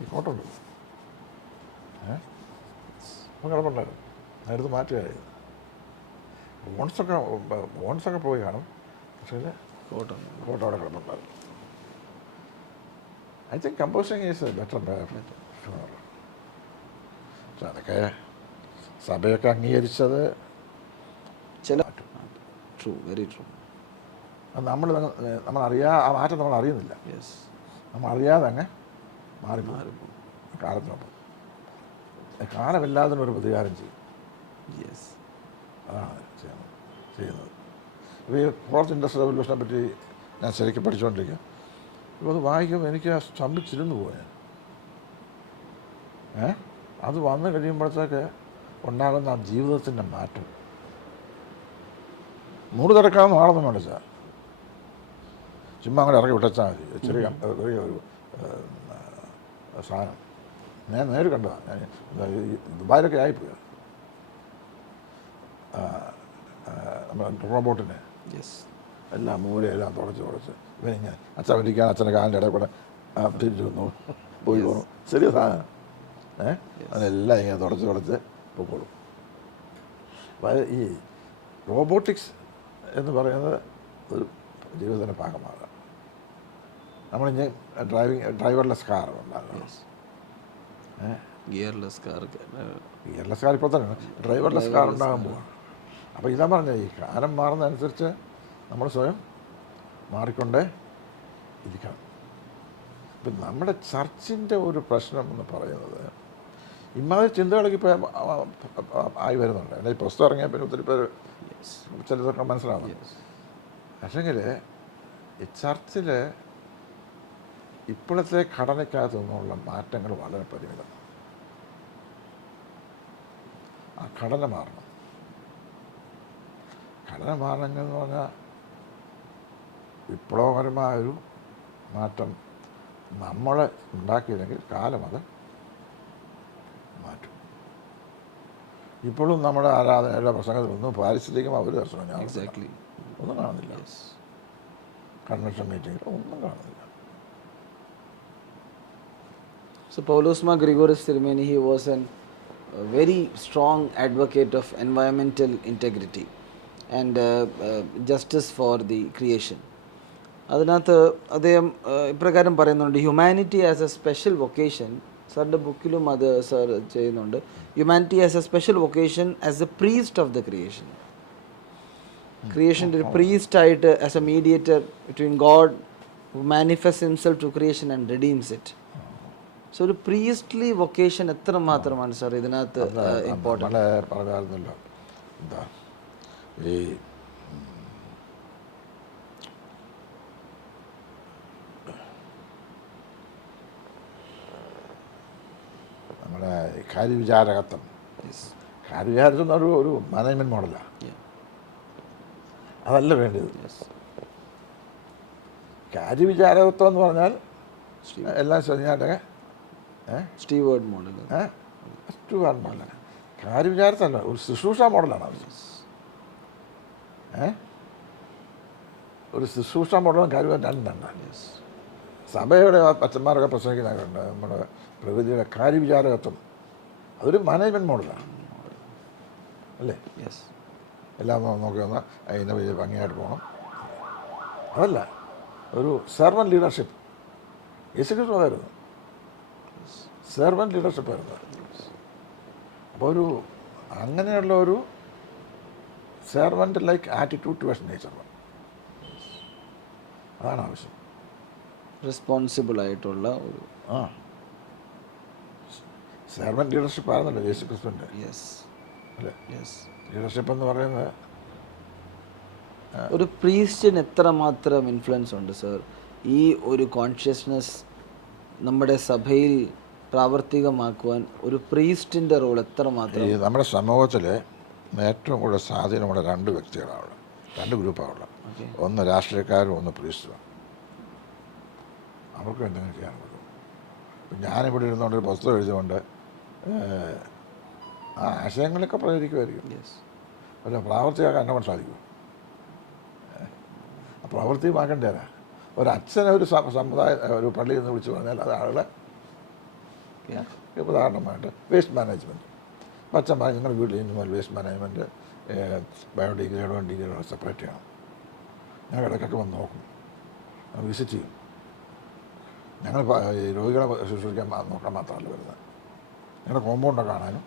ഈ കോട്ട ഉണ്ട്, അപ്പം കിടപ്പുണ്ടായിരുന്നു. അതിനടുത്ത് മാറ്റുകയായിരുന്നു. ബോൺസൊക്കെ പോയി കാണും, പക്ഷേ കോട്ട അവിടെ കിടപ്പുണ്ടായിരുന്നു. I think composing is better. പക്ഷെ അതൊക്കെ സഭയൊക്കെ അംഗീകരിച്ചത് ചില ട്രൂ, വെരി ട്രൂ. ആ മാറ്റം നമ്മൾ അറിയുന്നില്ല. നമ്മൾ അറിയാതെ അങ്ങ് മാറി കാലത്തിനൊപ്പം. കാലമില്ലാതിനൊരു പ്രതികാരം ചെയ്യും. അതാണ് ചെയ്യുന്നത്. ഇപ്പോൾ ഈ 4th ഇൻഡസ്ട്രിയൽ റവല്യൂഷനെ പറ്റി ഞാൻ ശരിക്കും പഠിച്ചുകൊണ്ടിരിക്കുക. ഇപ്പോൾ അത് വായിക്കുമ്പോൾ എനിക്ക് സ്തംഭിച്ചിരുന്നു പോയാൽ അത് വന്നു കഴിയുമ്പോഴത്തേക്ക് ഉണ്ടാകുന്ന ആ ജീവിതത്തിൻ്റെ മാറ്റം മൂട് തിരക്കാമെന്ന് ആളൊന്നും വേണ്ട സാർ. ചുമ്മാ അങ്ങോട്ട് ഇറക്കി വിട്ടാൽ മതി. ചെറിയ ഒരു സാധനം ഞാൻ നേരിൽ കണ്ടതാണ്. ഞാൻ ദുബായിലൊക്കെ ആയിപ്പോയി. നമ്മുടെ റോബോട്ടിനെ എല്ലാം മൂലയെല്ലാം തുടച്ച് ഇവനിങ്ങനെ അച്ഛൻ വരിക്കാൻ അച്ഛൻ്റെ കാലിൻ്റെ ഇടയിൽ കൂടെ തിരിച്ചു വന്നു പോയി പോകുന്നു. ചെറിയ സാധനം അതിനെല്ലാം ഇങ്ങനെ തുടച്ച് പൊക്കോളും. അപ്പോൾ ഈ റോബോട്ടിക്സ് എന്ന് പറയുന്നത് ഒരു ജീവിതത്തിൻ്റെ ഭാഗമാണ്. നമ്മളിഞ്ഞ് ഡ്രൈവർലെസ് കാർ ഉണ്ടാകും. ഗിയർലെസ് കാർ ഇപ്പോൾ തന്നെ ഡ്രൈവർലെസ് കാർ ഉണ്ടാകാൻ പോവാണ്. അപ്പോൾ ഇതാ പറഞ്ഞത്, ഈ കാലം മാറുന്നതനുസരിച്ച് നമ്മൾ സ്വയം മാറിക്കൊണ്ടേ ഇരിക്കണം. ഇപ്പം നമ്മുടെ ചർച്ചിൻ്റെ ഒരു പ്രശ്നം എന്ന് പറയുന്നത് ഇമാതിരി ചിന്തകളൊക്കെ ഇപ്പോൾ ആയി വരുന്നുണ്ട്. എന്നാൽ ഈ പുസ്തകം ഇറങ്ങിയാൽ പിന്നെ ഒത്തിരി പേര് ചിലതൊക്കെ മനസ്സിലാവുന്നു. പക്ഷേങ്കിൽ ഈ ചർച്ചിൽ ഇപ്പോഴത്തെ ഘടനയ്ക്കകത്തു നിന്നുള്ള മാറ്റങ്ങൾ വളരെ പരിമിതം. ആ ഘടന മാറണം. ഘടന മാറണമെന്ന് പറഞ്ഞാൽ വിപ്ലവകരമായൊരു മാറ്റം നമ്മൾ ഉണ്ടാക്കിയില്ലെങ്കിൽ കാലം അത് മാറ്റും. ഇപ്പോഴും നമ്മുടെ ആരാധനയുടെ പ്രസംഗത്തിലൊന്നും പാരിസ്ഥിതികം ഒരു ദർശനം ഞാൻ ഒന്നും കാണുന്നില്ല. കൺവെൻഷൻ മീറ്റിങ്ങിൽ ഒന്നും കാണുന്നില്ല. So Paulus Mar Grigoris Tirumeni, he was a very strong advocate of environmental integrity and justice for the creation. അതിനകത്ത് അദ്ദേഹം ഇപ്രകാരം പറയുന്നുണ്ട്, humanity as a special vocation. സാറിൻ്റെ ബുക്കിലും അത് സാർ ചെയ്യുന്നുണ്ട്. Humanity as a special vocation as a priest of the creation. ക്രിയേഷൻ്റെ ഒരു പ്രീസ്റ്റായിട്ട് as a mediator between God who manifest himself to creation and redeems it. So ഒരു priestly vocation എത്ര മാത്രമാണ് സാർ ഇതിനകത്ത് ഇമ്പോർട്ടൻ്റ്? പറഞ്ഞായിരുന്നല്ലോ, എന്താ ഈ നമ്മുടെ കാര്യവിചാരകത്വം. കാര്യവിചാരത്വം ഒരു മാനേജ്മെൻറ്റ് മോഡലാണ്. അതല്ല വേണ്ടത്. കാര്യവിചാരകത്വം എന്ന് പറഞ്ഞാൽ എല്ലാം ശരിയായിട്ടൊക്കെ സ്റ്റീവേർഡ് മോഡൽ. സ്റ്റീവേർഡ് മോഡലാണ്. കാര്യവിചാരത്തല്ല, ഒരു ശുശ്രൂഷ മോഡലാണ് അത്. ഒരു ശുശ്രൂഷ മോഡലും കാര്യവും രണ്ടാണ്. സഭയുടെ അച്ഛന്മാരൊക്കെ പ്രസംഗിക്കുന്നവരുണ്ട്. നമ്മുടെ പ്രകൃതിയുടെ കാര്യവിചാരകത്വം അതൊരു മാനേജ്മെൻറ്റ് മോഡലാണ് അല്ലേ? യെസ്. എല്ലാം നോക്കി വന്നാൽ അതിൻ്റെ വലിയ ഭംഗിയായിട്ട് പോകണം. അതല്ല, ഒരു സെർവൻ ലീഡർഷിപ്പ്. യേശുക്രിസ്തു അതായിരുന്നു, സെർവൻ ലീഡർഷിപ്പ് ആയിരുന്നു. അപ്പോൾ ഒരു അങ്ങനെയുള്ള ഒരു servant like attitude towards nature, അതാണ് ആവശ്യം. റെസ്പോൺസിബിൾ ആയിട്ടുള്ള ഒരു ആ സെർവൻ ലീഡർഷിപ്പ് ആയിരുന്നല്ലോ യേശുക്രിസ്തുവിൻ്റെ. യെസ് അല്ലേ? യെസ്. ലീഡർഷിപ്പ് എന്ന് പറയുന്നത് ഒരു പ്രീസ്റ്റിന് എത്രമാത്രം ഇൻഫ്ലുവൻസ് ഉണ്ട് സർ ഈ ഒരു കോൺഷ്യസ്നെസ് നമ്മുടെ സഭയിൽ പ്രാവർത്തികമാക്കുവാൻ? ഒരു പ്രീസ്റ്റിൻ്റെ റോൾ എത്രമാത്രം? ഈ നമ്മുടെ സമൂഹത്തിൽ ഏറ്റവും കൂടുതൽ സ്വാധീനമുള്ള രണ്ട് വ്യക്തികളാണ്, രണ്ട് ഗ്രൂപ്പാണുള്ളത്. ഒന്ന് രാഷ്ട്രീയക്കാരും ഒന്ന് പ്രീസ്റ്റും. അവർക്ക് എന്തെങ്കിലും ചെയ്യാൻ പറ്റും. ഇപ്പം ഞാനിവിടെ ഇരുന്നുകൊണ്ട് ഒരു പുസ്തകം എഴുതിയുകൊണ്ട് ആ ആശയങ്ങളൊക്കെ പ്രചരിക്കുമായിരിക്കും, പക്ഷേ പ്രാവർത്തികമാക്കാൻ എന്നെ കൊണ്ട് സാധിക്കും. പ്രാവർത്തികമാക്കേണ്ടതാ. ഒരച്ഛനെ ഒരു സമുദായ ഒരു പള്ളിയിൽ നിന്ന് വിളിച്ചു പറഞ്ഞാൽ അത് ആളുടെ ഉദാഹരണമായിട്ട് വേസ്റ്റ് മാനേജ്മെൻറ്റ്. അപ്പം അച്ഛൻ പറഞ്ഞു നിങ്ങളുടെ വീട്ടിൽ നിന്ന് വേസ്റ്റ് മാനേജ്മെൻറ്റ് ബയോഡിഗ്രേഡും ഡിഗ്രേഡും സെപ്പറേറ്റ് ചെയ്യണം. ഞങ്ങൾ ഇടയ്ക്കൊക്കെ വന്ന് നോക്കും, വിസിറ്റ് ചെയ്യും. ഞങ്ങൾ രോഗികളെ ശുശ്രൂഷിക്കാൻ നോക്കാൻ മാത്രമല്ല വരുന്നത്, നിങ്ങളുടെ കോമ്പൗണ്ടൊക്കെ കാണാനും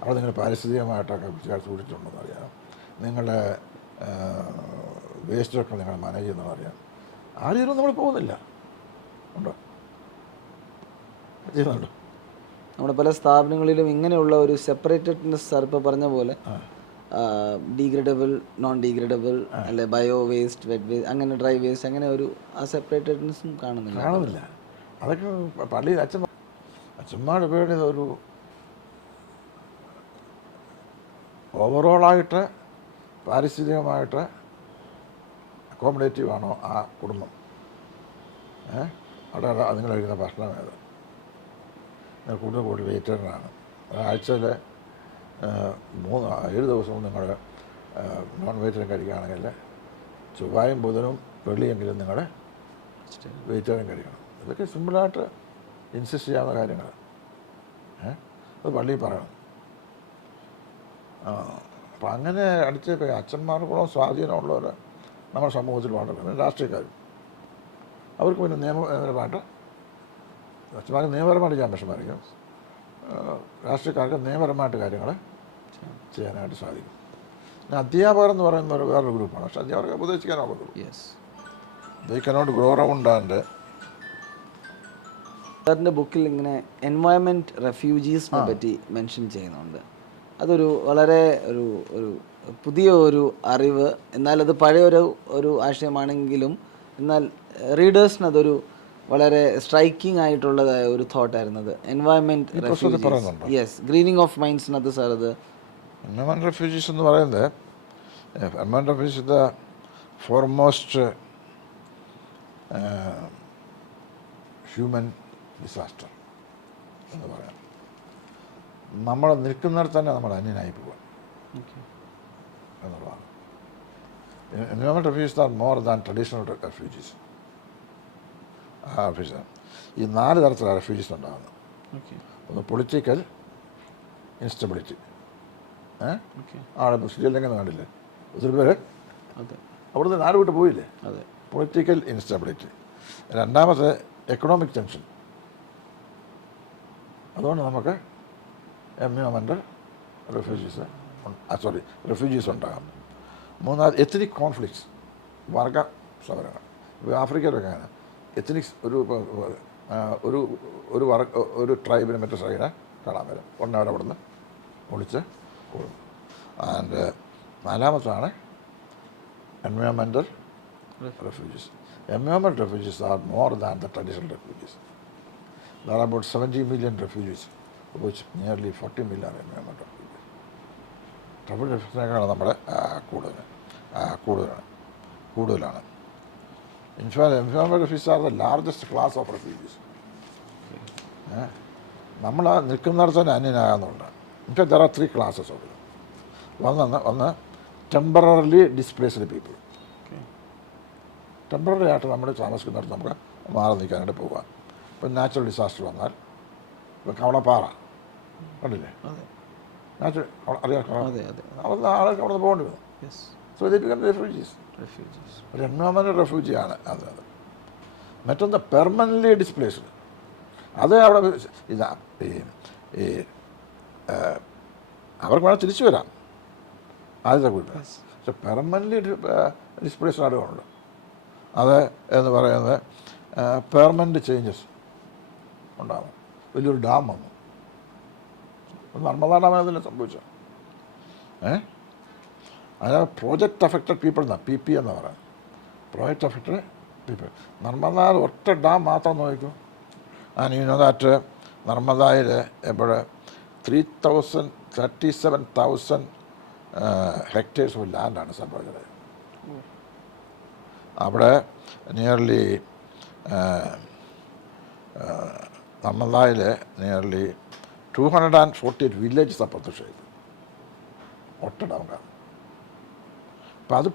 അവിടെ നിങ്ങൾ പാരിസ്ഥിതികമായിട്ടൊക്കെ സൂക്ഷിച്ചിട്ടുണ്ടെന്ന് അറിയാം, നിങ്ങളുടെ വേസ്റ്റൊക്കെ നിങ്ങൾ മാനേജ് ചെയ്യുന്നതെന്ന് അറിയാം. ആ രീതിയിലും നമ്മൾ പോകുന്നില്ല. ഉണ്ടോ? ചെയ്യുന്നുണ്ടോ? നമ്മുടെ പല സ്ഥാപനങ്ങളിലും ഇങ്ങനെയുള്ള ഒരു സെപ്പറേറ്റഡ്നെസ് സാർ ഇപ്പോൾ പറഞ്ഞ പോലെ ഡീഗ്രേഡബിൾ, നോൺ ഡീഗ്രേഡബിൾ, അല്ലെ ബയോ വേസ്റ്റ്, വെറ്റ് വേസ്റ്റ്, അങ്ങനെ ഡ്രൈ വേസ്റ്റ്, അങ്ങനെ ഒരു ആ സെപ്പറേറ്റഡ്നെസ്സും കാണുന്നില്ല. അതൊക്കെ പള്ളിയിൽ അച്ഛന്മാരുടെ പേരുടെ ഒരു ഓവറോളായിട്ട് പാരിസ്ഥിതികമായിട്ട് അക്കോമഡേറ്റീവ് ആണോ ആ കുടുംബം? അവിടെ നിങ്ങൾ കഴിക്കുന്ന ഭക്ഷണം ഏത്? നിങ്ങൾ കൂടുതൽ കൂടുതൽ വെജിറ്റേറിയനാണ്. ഒരാഴ്ചയിൽ 7 ദിവസവും നിങ്ങൾ നോൺ വെജിറ്റേറിയൻ കഴിക്കുകയാണെങ്കിൽ ചൊവ്വായും ബുധനും വെള്ളിയെങ്കിലും നിങ്ങൾ വെജിറ്റേറിയൻ കഴിക്കണം. ഇതൊക്കെ സിമ്പിളായിട്ട് ഇൻസിസ്റ്റ് ചെയ്യാവുന്ന കാര്യങ്ങൾ. അത് പള്ളിയിൽ പറയണം. അപ്പം അങ്ങനെ അടിച്ച് അച്ഛന്മാർക്കോളം സ്വാധീനമുള്ളവർ നമ്മുടെ സമൂഹത്തിൽ വളരെ രാഷ്ട്രീയക്കാരും. അവർക്ക് പിന്നെ നിയമപരമായിട്ട് അച്ഛന്മാർക്ക് നിയമപരമായിട്ട് ചെയ്യാൻ വിഷമായിരിക്കും, രാഷ്ട്രീയക്കാർക്ക് നിയമപരമായിട്ട് കാര്യങ്ങൾ ചെയ്യാനായിട്ട് സാധിക്കും. പിന്നെ അധ്യാപകർ എന്ന് പറയുന്ന വേറൊരു ഗ്രൂപ്പാണ്. പക്ഷേ അധ്യാപകർക്ക് ഉപദേശിക്കാനാവുള്ളൂ. They cannot grow around. And സാറിൻ്റെ ബുക്കിൽ ഇങ്ങനെ എൻവയൺമെൻറ്റ് റെഫ്യൂജീസിനെ പറ്റി മെൻഷൻ ചെയ്യുന്നുണ്ട്. അതൊരു വളരെ ഒരു ഒരു പുതിയ ഒരു അറിവ്, എന്നാൽ അത് പഴയ ഒരു ആശയമാണെങ്കിലും എന്നാൽ റീഡേഴ്സിന് അതൊരു വളരെ സ്ട്രൈക്കിംഗ് ആയിട്ടുള്ളതായ ഒരു തോട്ടായിരുന്നത്. Environment refugees, yes, greening of മൈൻഡ്സിനകത്ത് സാർ അത് എൻവയൺമെൻറ്റ് റെഫ്യൂജീസ് എന്ന് പറയുന്നത് environment refugees the foremost human disaster എന്ന് പറയാം. നമ്മൾ നിൽക്കുന്നിടത്ത് തന്നെ നമ്മൾ അന്യനായി പോകാൻ എന്നുള്ളതാണ്. Environment refugees are more than traditional refugees. ഈ 4 തരത്തിലുള്ള റെഫ്യൂജീസ് ഉണ്ടാകുന്നത്. ഒന്ന് പൊളിറ്റിക്കൽ ഇൻസ്റ്റബിലിറ്റി. ആടെ ശ്രീലങ്ക കണ്ടില്ലേ, ഒത്തിരി പേര് അവിടുന്ന് നാട് വിട്ട് പോയില്ലേ. Political instability. രണ്ടാമത്തെ എക്കണോമിക് ടെൻഷൻ. അതുകൊണ്ട് നമുക്ക് എൻവയൺമെൻറ്റ് റെഫ്യൂജീസ് ഉണ്ടാകാം. മൂന്നാമത് എത്നിക് കോൺഫ്ലിക്ട്സ്, വർഗ സമരങ്ങൾ. ഇപ്പോൾ ആഫ്രിക്കയിലൊക്കെ അങ്ങനെ എത്നിക്സ് ഒരു ട്രൈബിന് മറ്റു ട്രൈബിനെ കാണാൻ വരും, ഉടനെ അവരവിടുന്ന് ഒളിച്ച് പോകും. ആൻഡ് നാലാമത്താണ് environmental refugees. Environmental refugees are more than the traditional refugees. There are about 70 million refugees, of which nearly 40 million are environmental refugees. Trouble റെഫ്യൂജീസിനേക്കാണ് നമ്മുടെ കൂടുതലാണ്. Environmental refugees are the largest class of refugees. നമ്മൾ ആ നിൽക്കുന്നിടത്ത് തന്നെ അന്യനാകുന്നുണ്ട്. പക്ഷേ there are 3 classes of ഇത്. ഒന്ന് temporarily displaced people. Temporary ആയിട്ട് നമ്മൾ താമസിക്കുന്നിടത്ത് നമുക്ക് മാറി നിൽക്കാനായിട്ട് പോകാം. ഇപ്പം നാച്ചുറൽ ഡിസാസ്റ്റർ വന്നാൽ, ഇപ്പോൾ കവളപ്പാറ കണ്ടില്ലേ? അതെ നാച്ചുറൽ അറിയാം, അതെ അതെ അവിടെ ആളൊക്കെ അവിടെ പോകേണ്ടി വന്നു. Yes so they become refugees. Refugees ഒരു എൻവയോൺമെൻറ്റൽ റെഫ്യൂജിയാണ് അത്. മറ്റൊന്ന് പെർമനൻ്റ്ലി ഡിസ്പ്ലേസ്ഡ്. അത് അവിടെ ഇതാ ഈ ഈ അവർക്ക് വേണം തിരിച്ചു വരാം, ആദ്യത്തെ കൂട്ടം. പക്ഷെ പെർമനൻ്റ്ലി ഡിസ്പ്ലേസ്ഡ് ആളുകളുണ്ട്. അത് എന്ന് പറയുന്നത് പെർമനൻ്റ് ചേഞ്ചസ് ഉണ്ടാകും. വലിയൊരു ഡാം വന്നു, നർമ്മദ ഡാമിനെ സംഭവിച്ചു. അതിന് പ്രോജക്റ്റ് അഫക്റ്റഡ് പീപ്പിൾ എന്നാണ് PP എന്ന് പറയുന്നത്. Project affected people. നർമ്മദ ഒറ്റ ഡാം മാത്രം നോക്കും. ആൻഡ് യു നോ ദാറ്റ് നർമ്മദയിൽ ഇപ്പോൾ 37,000 ഹെക്ടേഴ്സ് ഓഫ് ലാൻഡാണ് സബർജന. അവിടെ നിയർലി നർമ്മദയിൽ നിയർലി 248 വില്ലേജസ് അപ്രത്യക്ഷമായത് ഒറ്റ ഡാം കാരണം. അപ്പം അത്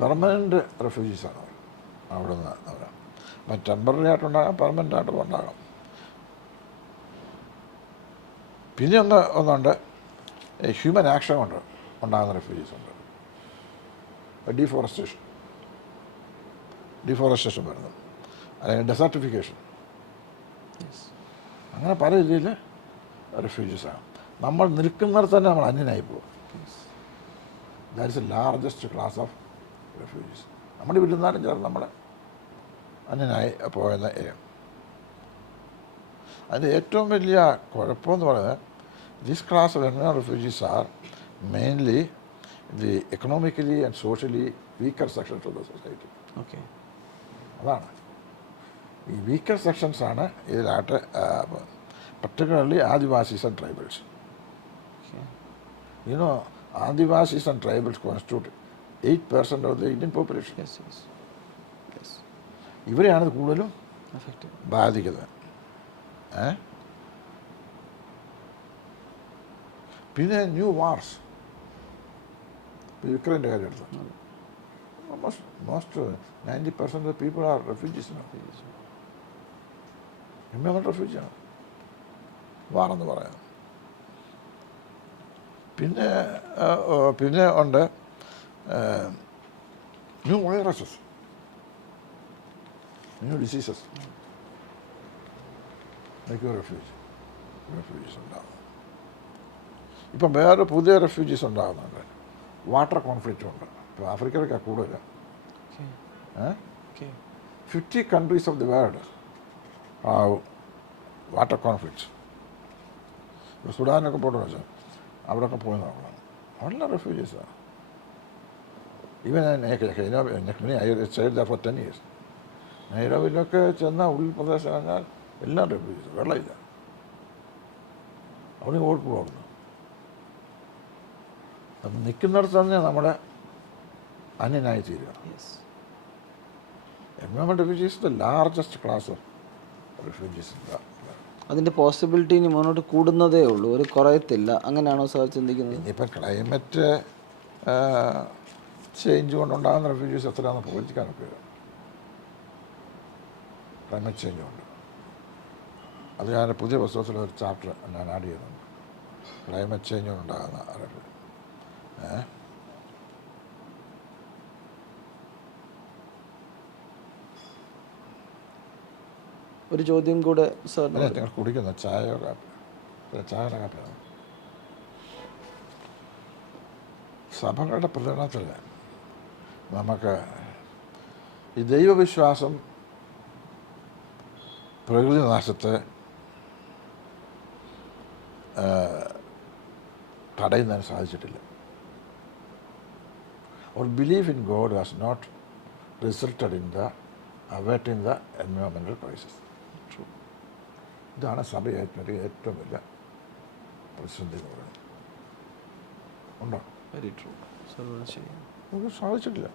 പെർമനൻ്റ് റെഫ്യൂജീസാണ് അവർ. അവിടെ നിന്ന് അവർ അപ്പം ടെമ്പററി ആയിട്ടുണ്ടാകാം, പെർമനൻ്റ് ആയിട്ടും ഉണ്ടാകാം. പിന്നെ ഒന്നുണ്ട്, ഹ്യൂമൻ ആക്ഷൻ കൊണ്ട് ഉണ്ടാകുന്ന റെഫ്യൂജീസ് ഉണ്ട്. ഡിഫോറസ്റ്റേഷൻ വരുന്നു, അല്ലെങ്കിൽ ഡെസർട്ടിഫിക്കേഷൻ, അങ്ങനെ പല രീതിയിൽ റെഫ്യൂജീസാണ്. നമ്മൾ നിൽക്കുന്നിടത്ത് തന്നെ നമ്മൾ അന്യനായി പോകും. That is A largest class of refugees. നമ്മുടെ വീട്ടിൽ ചേർന്ന് നമ്മൾ അന്യനായി പോകുന്ന ഏരിയ. അതിൻ്റെ ഏറ്റവും വലിയ കുഴപ്പമെന്ന് പറയുന്നത് ദിസ് ക്ലാസ് ഓഫ് എൻവയോൺമെൻ്റൽ refugees are mainly the economically and socially weaker sections of the society. Okay, അതാണ് ഈ വീക്കർ സെക്ഷൻസാണ് ഇതിലായിട്ട്, particularly Adivasis and tribals. You know Adivasis and tribals constitute 8% of the Indian population. ഇവരെയാണ് ഇത് കൂടുതലും ബാധിക്കുന്നത്. പിന്നെ ന്യൂ വാർസ്, യുക്രൈൻ്റെ കാര്യം എടുത്തു. Most 90% of people are refugees. എൻവയോൺമെൻ്റൽ റെഫ്യൂജിയാണ് വാറെന്ന് പറയാം. പിന്നെ ഉണ്ട് new viruses, new diseases refugees ഉണ്ടാകും. ഇപ്പം വേറെ പുതിയ റെഫ്യൂജീസ് ഉണ്ടാകുന്നുണ്ട്. വാട്ടർ കോൺഫ്ലിക്റ്റും ഉണ്ട്. ഇപ്പോൾ ആഫ്രിക്കയിലൊക്കെ കൂടുതൽ 50 countries of the world water conflicts. സുഡാനൊക്കെ പോയിട്ട് വെച്ചാൽ അവിടെയൊക്കെ പോയി നോക്കണം. അവിടെ റെഫ്യൂജീസാണ്. ഈവൻ ഫോർ 10 years നൈറോബിയിലൊക്കെ ചെന്ന ഉൾപ്രദേശം കഴിഞ്ഞാൽ എല്ലാം റെഫ്യൂജീസ്. വെള്ളമില്ല, അവിടെ ഓർക്ക് പോകുന്നു. അപ്പം നിൽക്കുന്നിടത്ത് തന്നെ നമ്മുടെ അന്യനായി തീരുക. എൻവയോൺമെൻ്റൽ refugees the largest class of refugees. അതിൻ്റെ പോസിബിലിറ്റി ഇനി മുന്നോട്ട് കൂടുന്നതേ ഉള്ളൂ, ഒരു കുറയത്തില്ല. അങ്ങനെയാണോ സാർ ചിന്തിക്കുന്നത്? ഇനിയിപ്പം ക്ലൈമറ്റ് ചേഞ്ച് കൊണ്ടുണ്ടാകുന്ന റെഫ്യൂജീസ് എത്രയാണെന്ന് പ്രവചിക്കാനൊക്കെ. ക്ലൈമറ്റ് ചേഞ്ച് കൊണ്ട് അത് ഞാൻ പുതിയ പുസ്തകത്തിലൊരു ചാപ്റ്റർ ഞാൻ ആഡ് ചെയ്യുന്നുണ്ട്. ക്ലൈമറ്റ് ചേഞ്ച് കൊണ്ടുണ്ടാകുന്ന റെഫ്യൂജി. ഒരു ചോദ്യം കൂടെ സാർ. നിങ്ങൾ കുടിക്കുന്ന ചായയോ കാപ്പി? ചായയുടെ കാപ്പിയാണ്. സഭകളുടെ പ്രചരണത്തിൽ നമുക്ക് ഈ ദൈവവിശ്വാസം പ്രകൃതി നാശത്തെ തടയുന്നതിന് സാധിച്ചിട്ടില്ല. Our belief in God has not resulted in the averting the environmental crisis. True. ഇതാണ് സഭയായിട്ട് ഏറ്റവും വലിയ പ്രതിസന്ധി എന്ന് പറയുന്നത്. ഉണ്ടോ? Very true. നമുക്ക് സാധിച്ചിട്ടില്ല.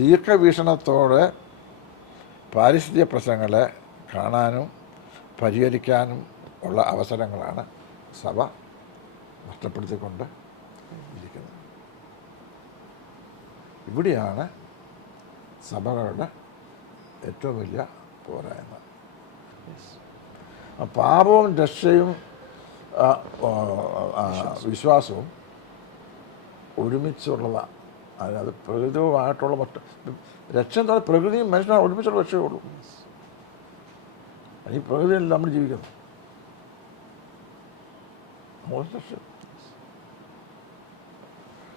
ദീർഘവീക്ഷണത്തോടെ പാരിസ്ഥിതിക പ്രശ്നങ്ങളെ കാണാനും പരിഹരിക്കാനും ഉള്ള അവസരങ്ങളാണ് സഭ നഷ്ടപ്പെടുത്തിക്കൊണ്ട് ഇരിക്കുന്നത്. ഇവിടെയാണ് സഭകളുടെ ഏറ്റവും വലിയ പോരായ്മ. പാപവും രക്ഷയും വിശ്വാസവും ഒരുമിച്ചുള്ളതാണ്. അത് പ്രകൃതിയുമായിട്ടുള്ള രക്ഷ എന്താ? പ്രകൃതിയും മനുഷ്യനാണ് ഒരുമിച്ചുള്ള രക്ഷയേ ഉള്ളൂ. ഈ പ്രകൃതിയല്ല നമ്മൾ ജീവിക്കുന്നത്. രക്ഷ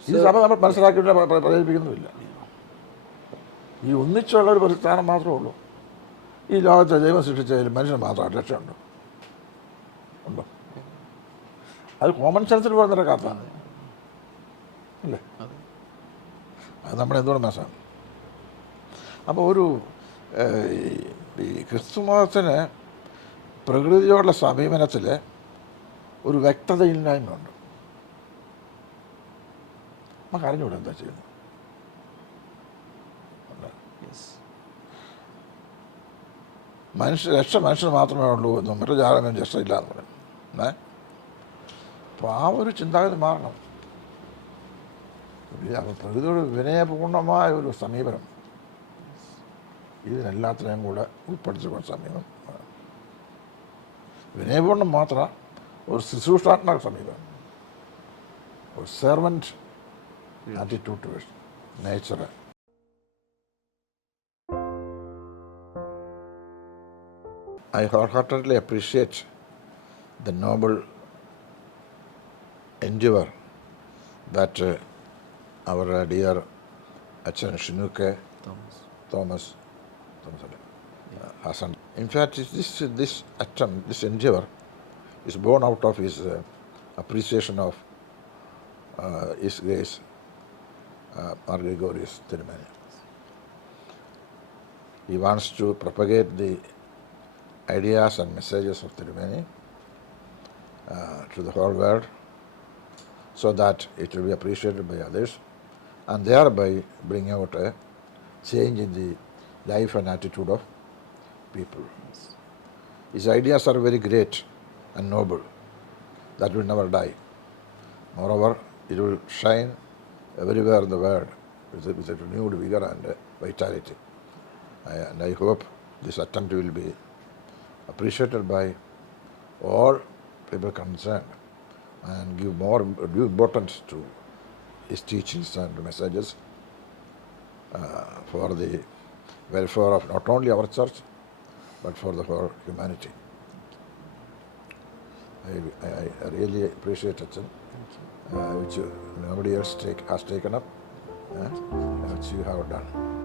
ഈ സഭ നമ്മൾ മനസ്സിലാക്കിയിട്ട് പ്രചരിപ്പിക്കുന്നുമില്ല. ഈ ഒന്നിച്ചുള്ള ഒരു പ്രസ്ഥാനം മാത്രമേ ഉള്ളൂ. ഈ ലോകത്തെ ദൈവം സൃഷ്ടിച്ചതിൽ മനുഷ്യന് മാത്രമായിട്ട് രക്ഷയുണ്ടോ? ഉണ്ടോ? അത് കോമൺ സെൻസിൽ പോലെ നടക്കാത്തതാണ് അല്ലേ? അത് നമ്മളെന്തുകൊണ്ട് മനസ്സിലാണ്. അപ്പോൾ ഈ ക്രിസ്തു മതത്തിന് പ്രകൃതിയോടുള്ള സമീപനത്തിൽ ഒരു വ്യക്തതയില്ലായ്മയുണ്ട്. നമുക്ക് അറിഞ്ഞൂടെ എന്താ ചെയ്യുന്നത്. മനുഷ്യന് മാത്രമേ ഉള്ളൂ എന്നും മറ്റു ജാലനും രക്ഷയില്ല എന്ന് പറയും. അപ്പോൾ ആ ഒരു ചിന്താഗതി മാറണം. പ്രകൃതിയോട് വിനയപൂർണമായ ഒരു സമീപനം, ഇതിനെല്ലാത്തിനെയും കൂടെ ഉൾപ്പെടുത്തിക്കൊണ്ട സമീപനം. വിനയപൂർണ്ണം മാത്രം ഒരു ശുശ്രൂഷാത്മക സമീപനം, ഒരു servant attitude towards nature. I wholeheartedly appreciate the noble endeavor that our dear Achan Shinuke Thomas has done. In fact, this attempt, this endeavor is born out of his appreciation of His Grace Mar Gregorius Tirumeni. He wants to propagate the ideas and messages of Tirumeni to the whole world, so that it will be appreciated by others, and thereby bring out a change in the life and attitude of people. His ideas are very great and noble, that will never die. Moreover, it will shine everywhere in the world with a renewed vigor and vitality. And I hope this attempt will be appreciated by all people concerned and give more due importance to his teachings and messages for the welfare of not only our church but for the whole humanity. I really appreciate it, which nobody else has taken up, which you have done.